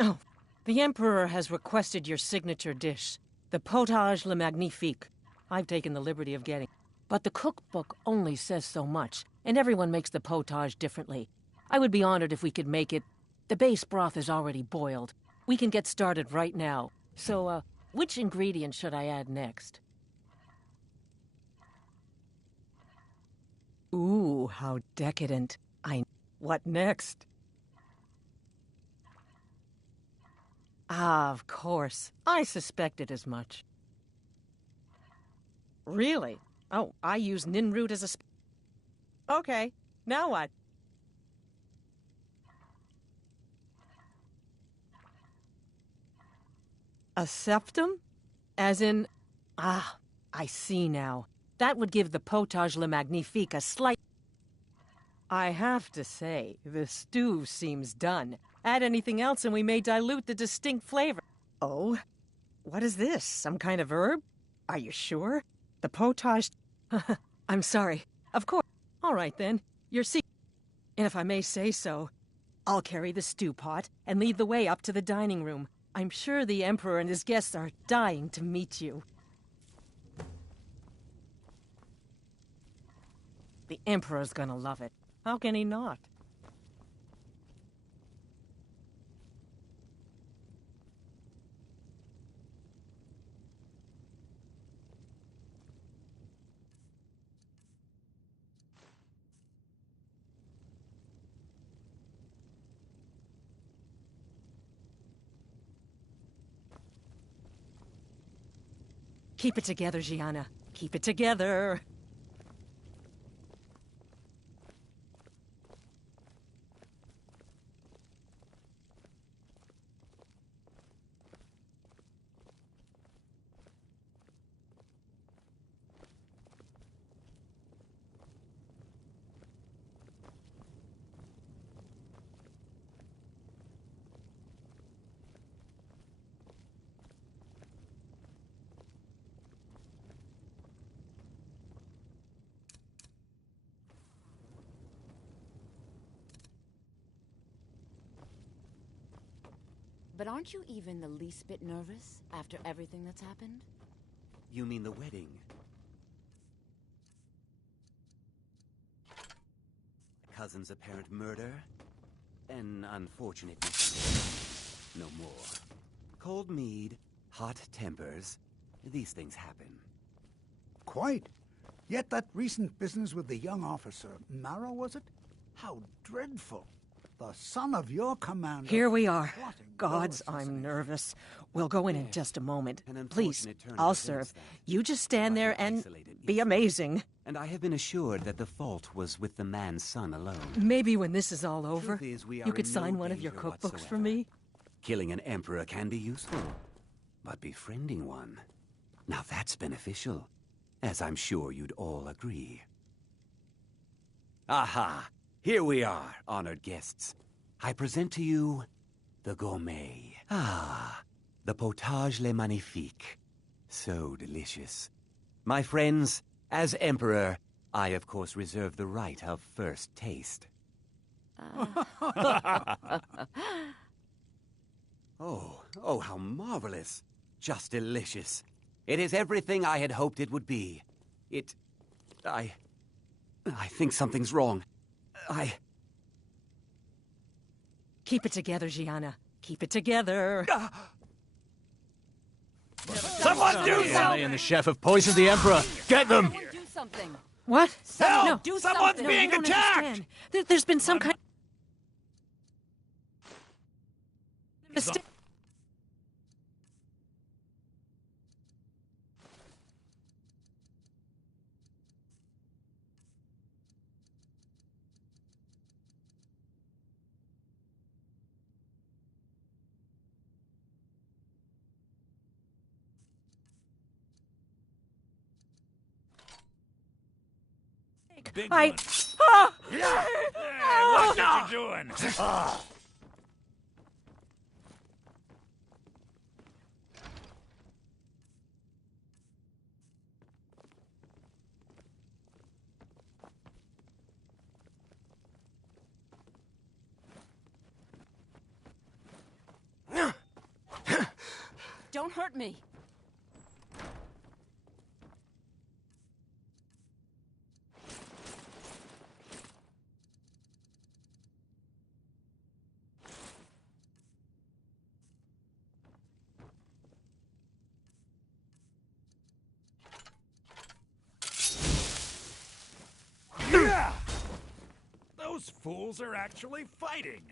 Oh, the Emperor has requested your signature dish, the Potage le Magnifique. I've taken the liberty of getting... But the cookbook only says so much, and everyone makes the potage differently. I would be honored if we could make it... The base broth is already boiled. We can get started right now. So, which ingredient should I add next? Ooh, how decadent. What next? Ah, of course. I suspected as much. Really? Oh, I use Ninroot as a Okay, now what? A septum? As in... Ah, I see now. That would give the Potage le Magnifique a slight... I have to say, the stew seems done. Add anything else and we may dilute the distinct flavor. Oh? What is this? Some kind of herb? Are you sure? The potage... I'm sorry. Of course. All right, then. You're see. And if I may say so, I'll carry the stew pot and lead the way up to the dining room. I'm sure the Emperor and his guests are dying to meet you. The Emperor's gonna love it. How can he not? Keep it together, Gianna. Keep it together. But aren't you even the least bit nervous after everything that's happened? You mean the wedding? Cousin's apparent murder? An unfortunate mistake. No more. Cold mead, hot tempers. These things happen. Quite. Yet that recent business with the young officer, Mara, was it? How dreadful. The son of your commander... Here we are. Gods, I'm nervous. We'll go in just a moment. Please, I'll serve. You just stand there and be amazing. And I have been assured that the fault was with the man's son alone. Maybe when this is all over, we you could are in sign no one of your danger cookbooks for me. Killing an emperor can be useful, but befriending one, now that's beneficial, as I'm sure you'd all agree. Aha! Here we are, honored guests. I present to you the gourmet. Ah, the potage le magnifique. So delicious. My friends, as emperor, I of course reserve the right of first taste. Oh, how marvelous. Just delicious. It is everything I had hoped it would be. I think something's wrong. Keep it together, Gianna. Keep it together. Someone do something! And the chef have poisoned the Emperor. Get them! Do something. What? Help! No. Do Someone's something! being attacked! There's been some kind of mistake. Big I... one. Ah! What are you doing? Don't hurt me. Those fools are actually fighting.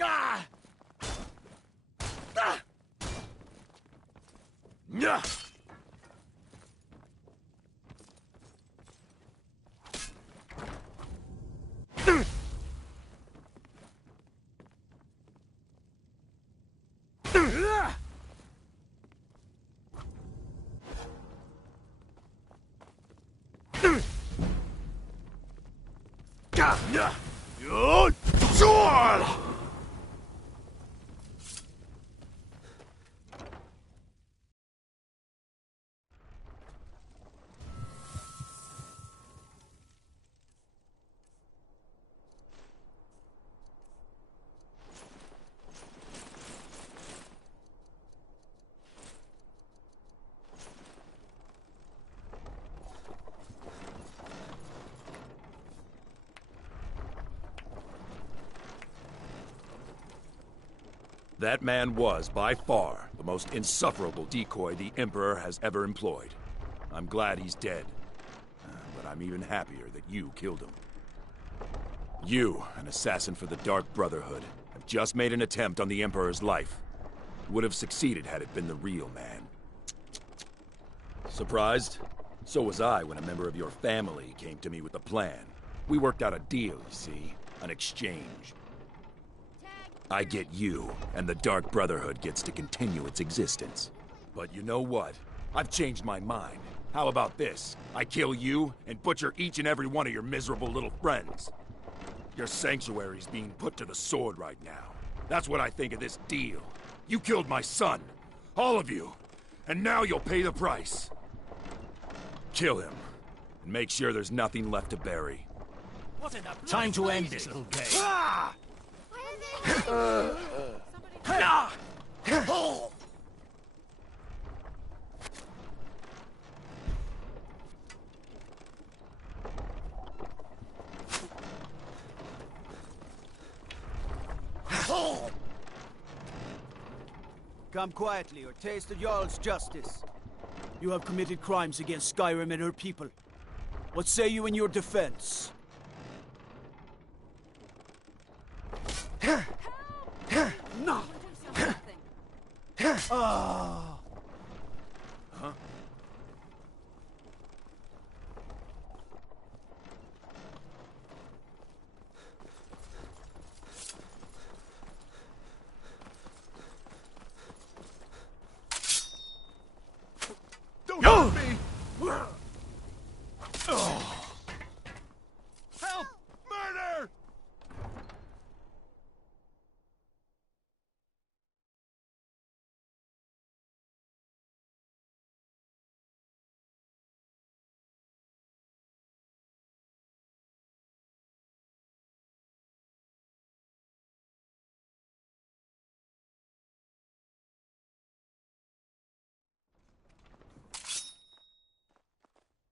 Ah! Ah! Yeah! That man was, by far, the most insufferable decoy the Emperor has ever employed. I'm glad he's dead. But I'm even happier that you killed him. You, an assassin for the Dark Brotherhood, have just made an attempt on the Emperor's life. You would have succeeded had it been the real man. Surprised? So was I when a member of your family came to me with a plan. We worked out a deal, you see. An exchange. I get you, and the Dark Brotherhood gets to continue its existence. But you know what? I've changed my mind. How about this? I kill you, and butcher each and every one of your miserable little friends. Your sanctuary's being put to the sword right now. That's what I think of this deal. You killed my son. All of you. And now you'll pay the price. Kill him. And make sure there's nothing left to bury. Time to end this little game. Come quietly or taste the Jarl's justice. You have committed crimes against Skyrim and her people. What say you in your defense? No! Ah! Huh? Don't hurt me! Help! Murder!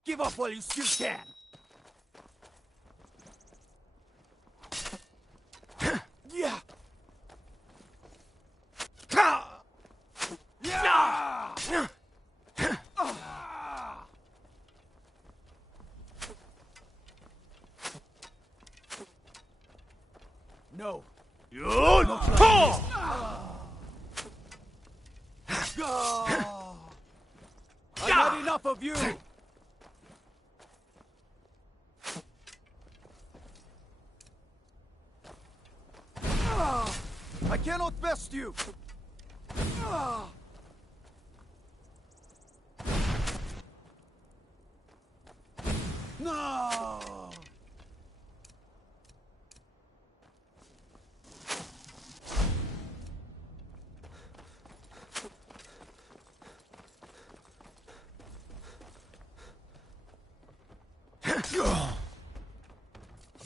Give up while you still can! Yeah! No! I've had enough of you! I cannot best you! No!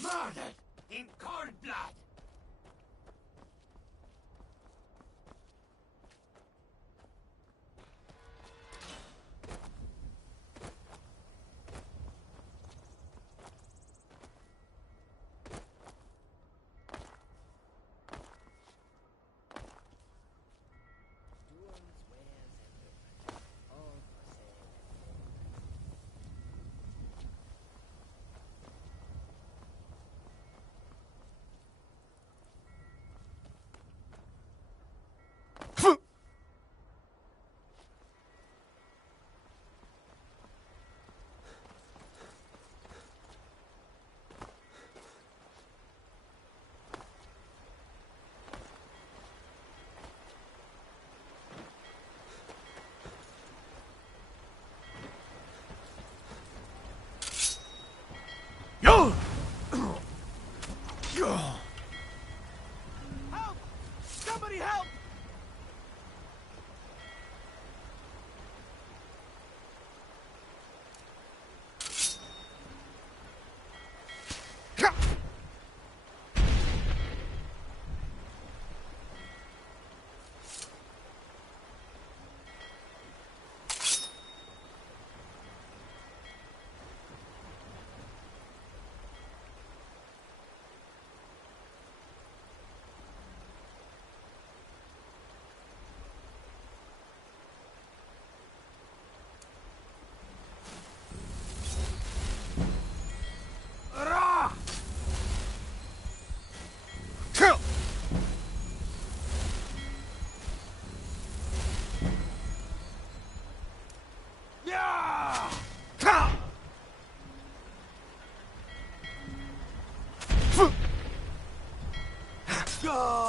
Murdered in cold blood! Help! Somebody help! Yo!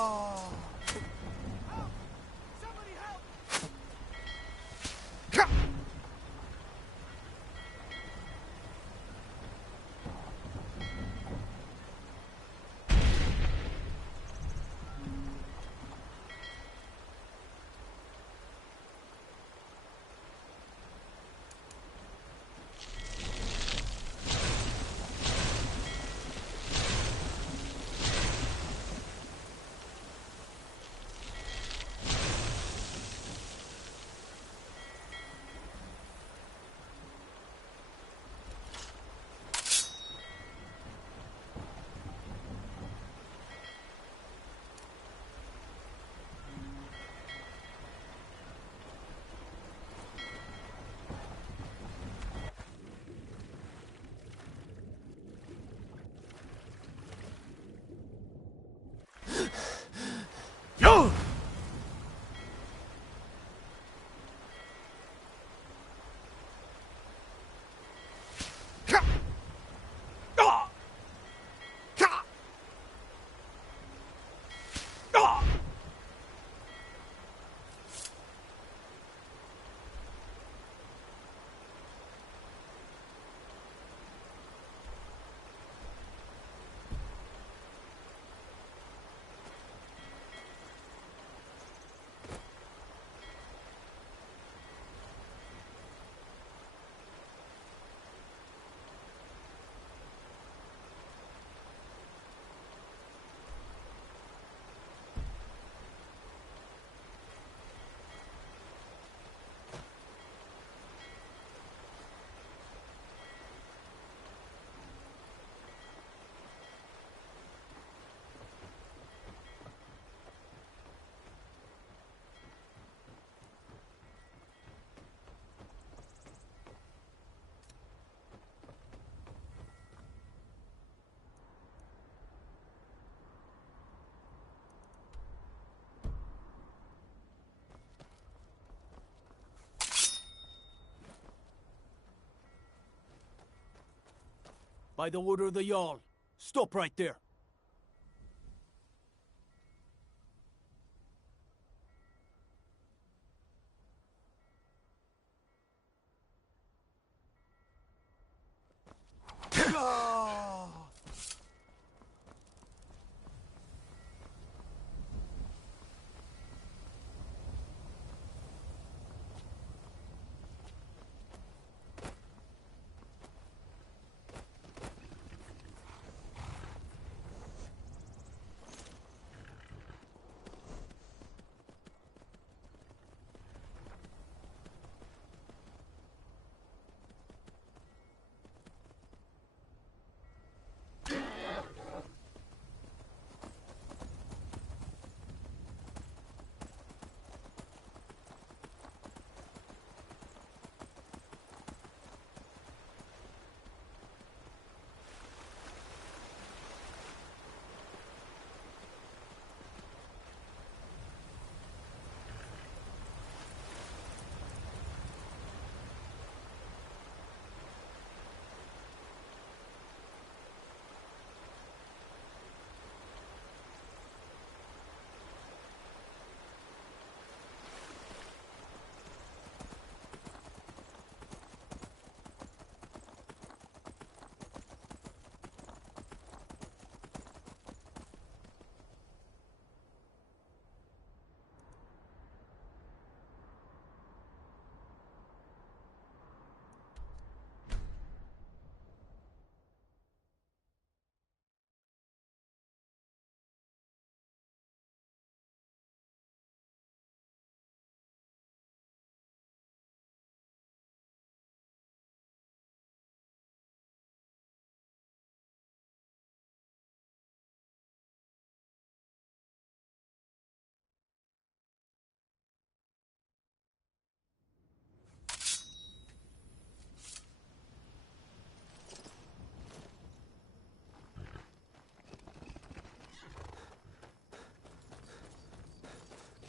By the order of the Jarl. Stop right there.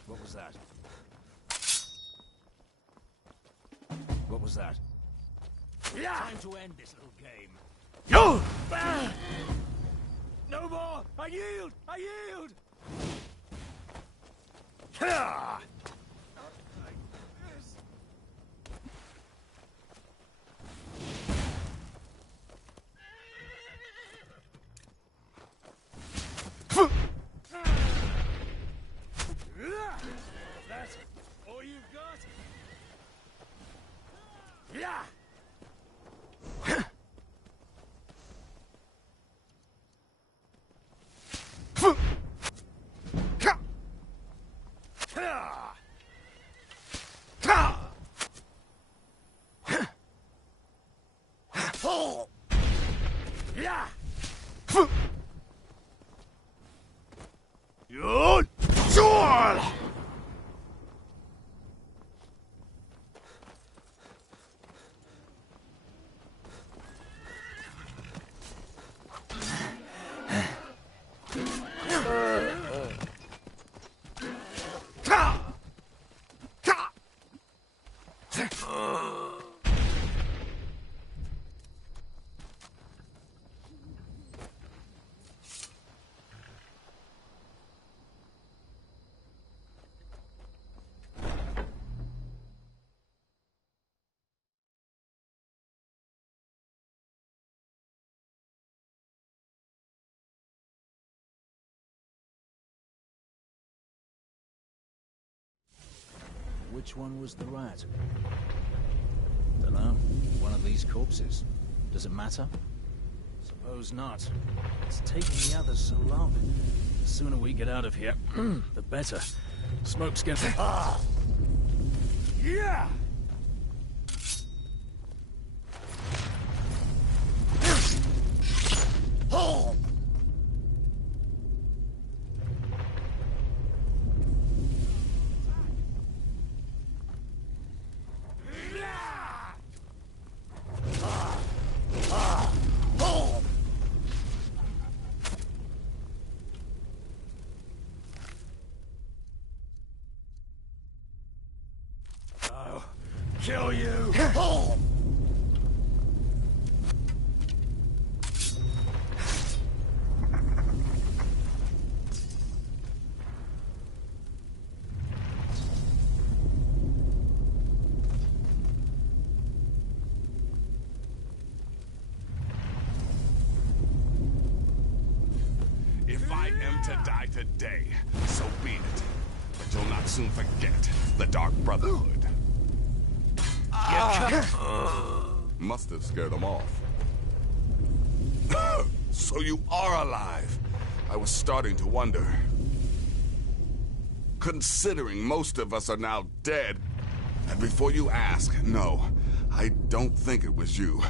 What was that? What was that? Time to end this little game. Yo! No more! I yield! I yield! That's all you got? Yeah! Which one was the rat? Dunno. One of these corpses. Does it matter? Suppose not. It's taken the others so long. The sooner we get out of here, the better. Smoke's getting... Yeah! Kill you! If I am to die today, so be it. But you'll not soon forget the Dark Brotherhood. Must have scared them off. So you are alive. I was starting to wonder. Considering most of us are now dead. And before you ask, no, I don't think it was you.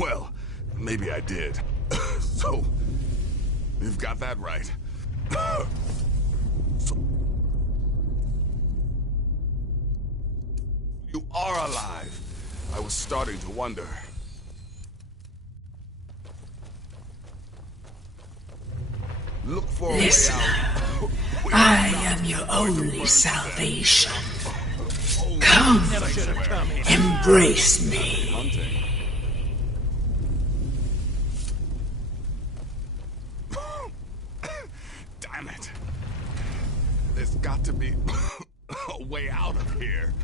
Well, maybe I did. So, you've got that right. So, you are alive. I was starting to wonder. Look for a way out. I am your only salvation. Come, embrace me. Damn it. There's got to be a way out of here.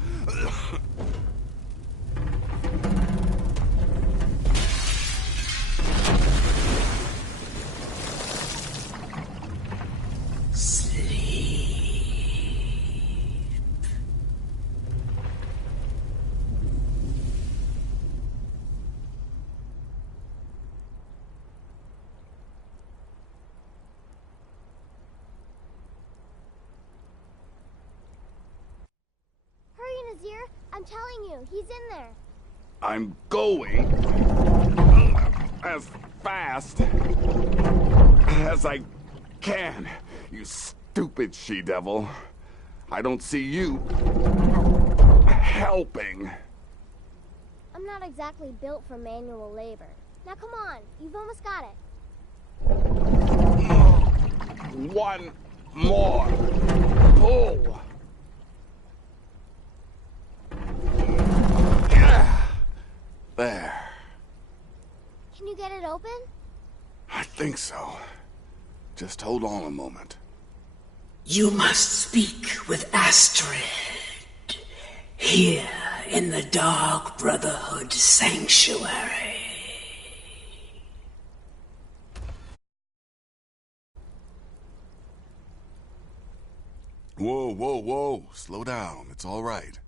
Nazir, I'm telling you, he's in there. I'm going as fast as I can, you stupid she-devil. I don't see you helping. I'm not exactly built for manual labor. Now come on, you've almost got it. One more pull. There. Can you get it open? I think so. Just hold on a moment. You must speak with Astrid. Here in the Dark Brotherhood Sanctuary. Whoa, whoa, whoa. Slow down. It's all right.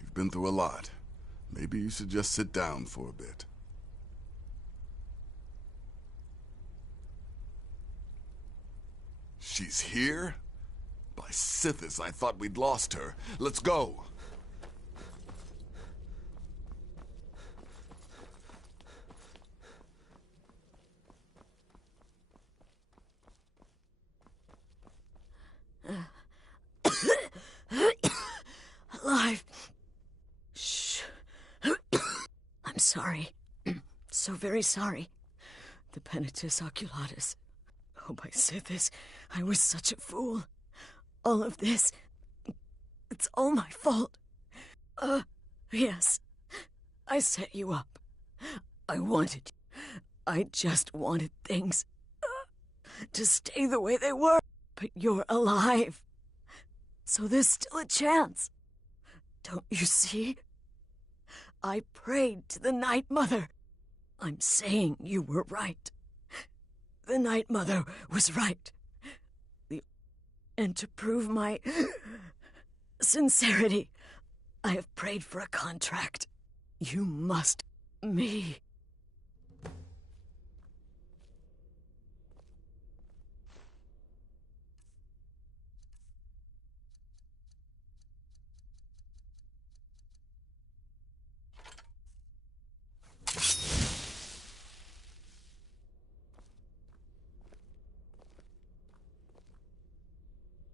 You've been through a lot. Maybe you should just sit down for a bit. She's here? By Sithis, I thought we'd lost her. Let's go. Alive. Shh. I'm sorry. So very sorry. The Penitus Oculatus. Oh, by Sithis, I was such a fool. All of this, it's all my fault. Yes, I set you up. I wanted you. I just wanted things to stay the way they were. But you're alive. So there's still a chance. Don't you see? I prayed to the Night Mother. I'm saying you were right. The Night Mother was right. And to prove my sincerity, I have prayed for a contract. You must me.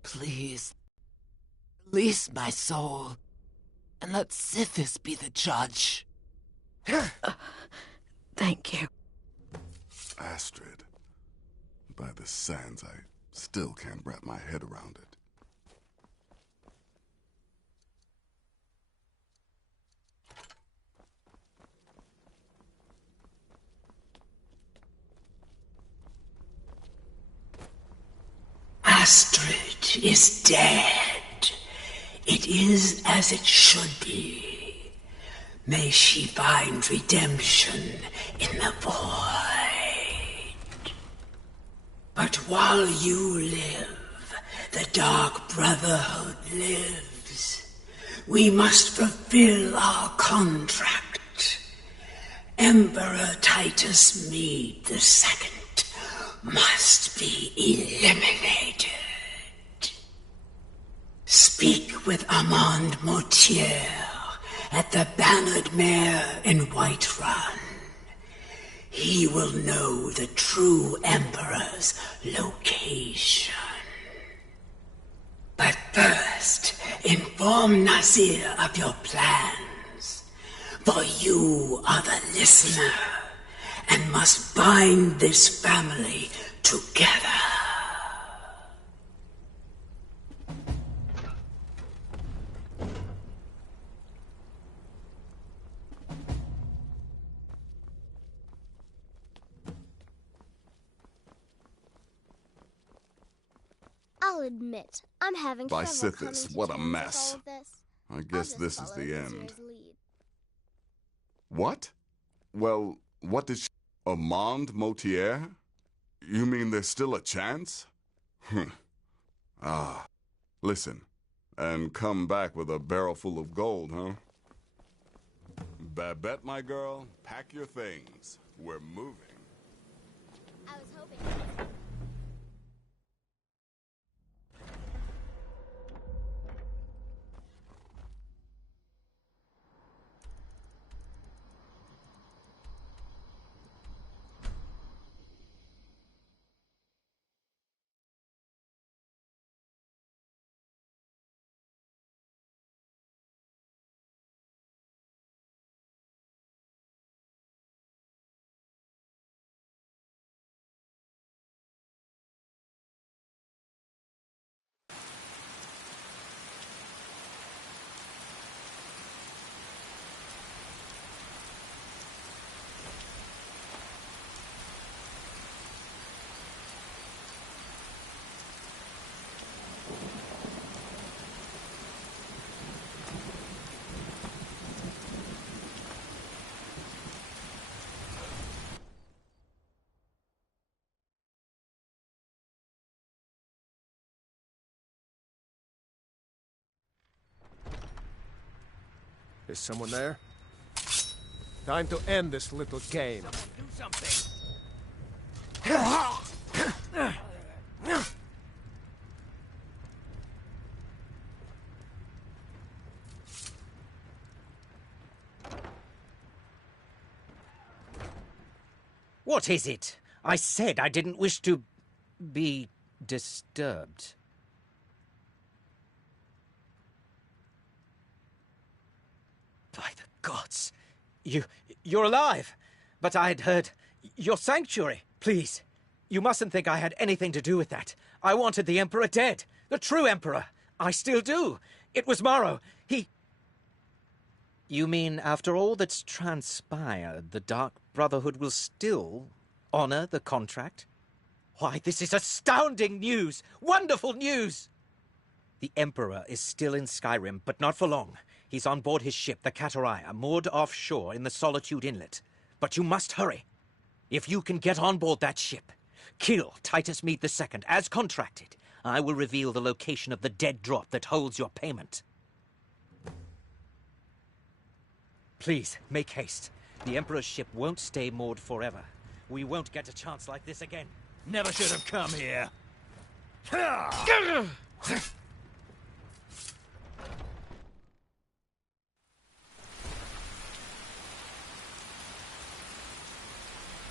Please, release my soul, and let Sithis be the judge. Thank you. Astrid. By the sands, I still can't wrap my head around it. Astrid is dead. It is as it should be. May she find redemption in the void. But while you live, the Dark Brotherhood lives. We must fulfill our contract. Emperor Titus Mede II must be eliminated. Speak with Armand Mortier at the Bannered Mare in Whiterun. He will know the true Emperor's location. But first, inform Nazir of your plans, for you are the listener and must bind this family together. I'll admit, I'm having By trouble coming Sithis, to what a terms with mess. all of this. I I'll guess just this is follow the end. Nazir's lead. What? Well, what did she... Armand Mortier? You mean there's still a chance? Ah. Listen, and come back with a barrel full of gold, huh? Babette, my girl, pack your things. We're moving. I was hoping... Is someone there? Time to end this little game. Do something. What is it? I said I didn't wish to be disturbed. By the gods! You're alive! But I had heard your sanctuary. Please, you mustn't think I had anything to do with that. I wanted the Emperor dead. The true Emperor. I still do. It was Morrow. He... You mean after all that's transpired, the Dark Brotherhood will still honor the contract? Why, this is astounding news! Wonderful news! The Emperor is still in Skyrim, but not for long. He's on board his ship, the Kataraya, moored offshore in the Solitude Inlet. But you must hurry. If you can get on board that ship, kill Titus Mead II, as contracted, I will reveal the location of the dead drop that holds your payment. Please, make haste. The Emperor's ship won't stay moored forever. We won't get a chance like this again. Never should have come here.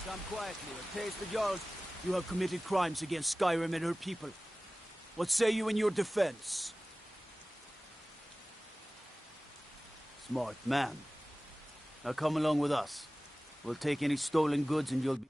Stand quietly or taste the Jarls. You have committed crimes against Skyrim and her people. What say you in your defense? Smart man. Now come along with us. We'll take any stolen goods and you'll be...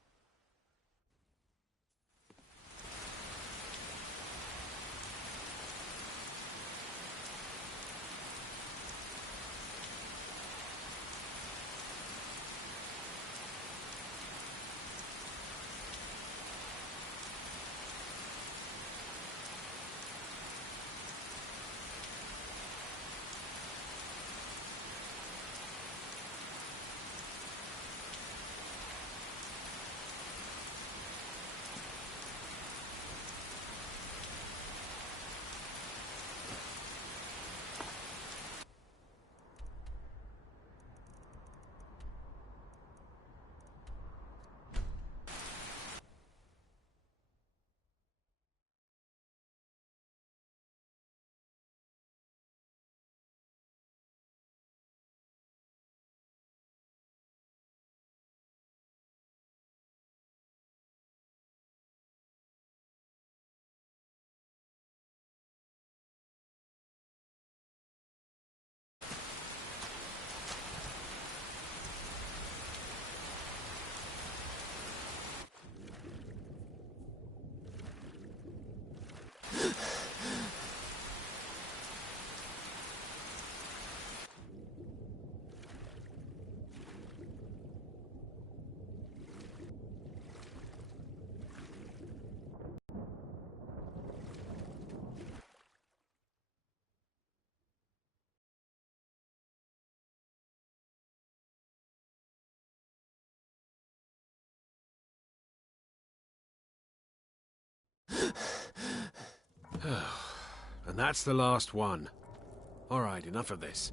And that's the last one. All right, enough of this.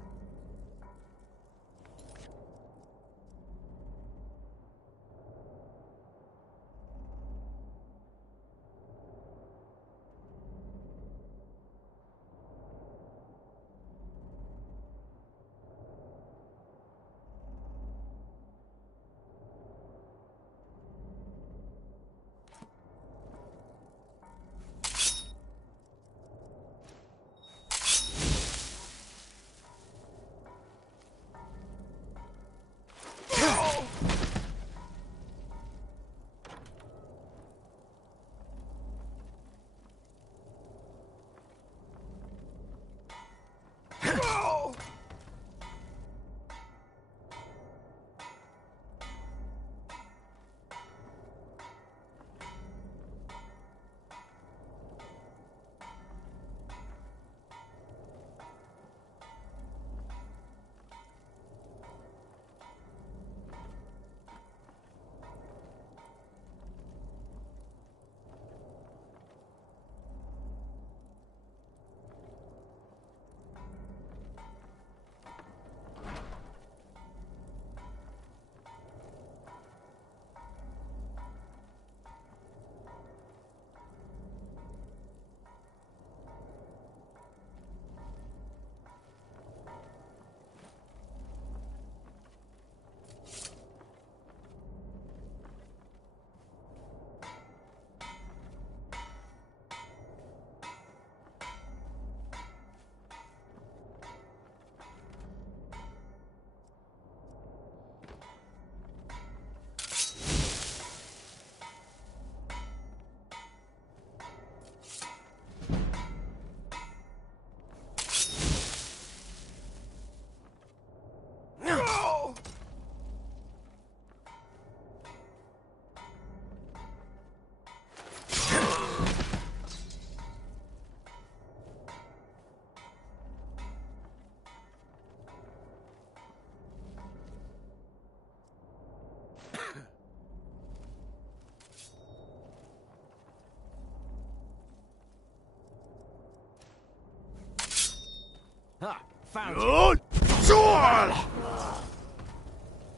Ha! Found Good. Sword!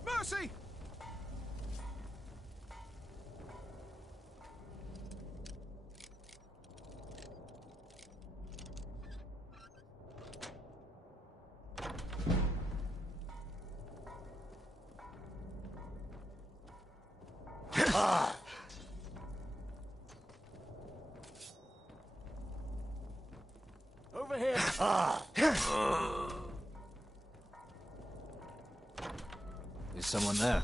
Mercy! Over here. Is someone there?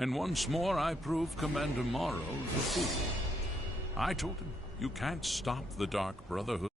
And once more I proved Commander Morrow the fool. I told him, you can't stop the Dark Brotherhood.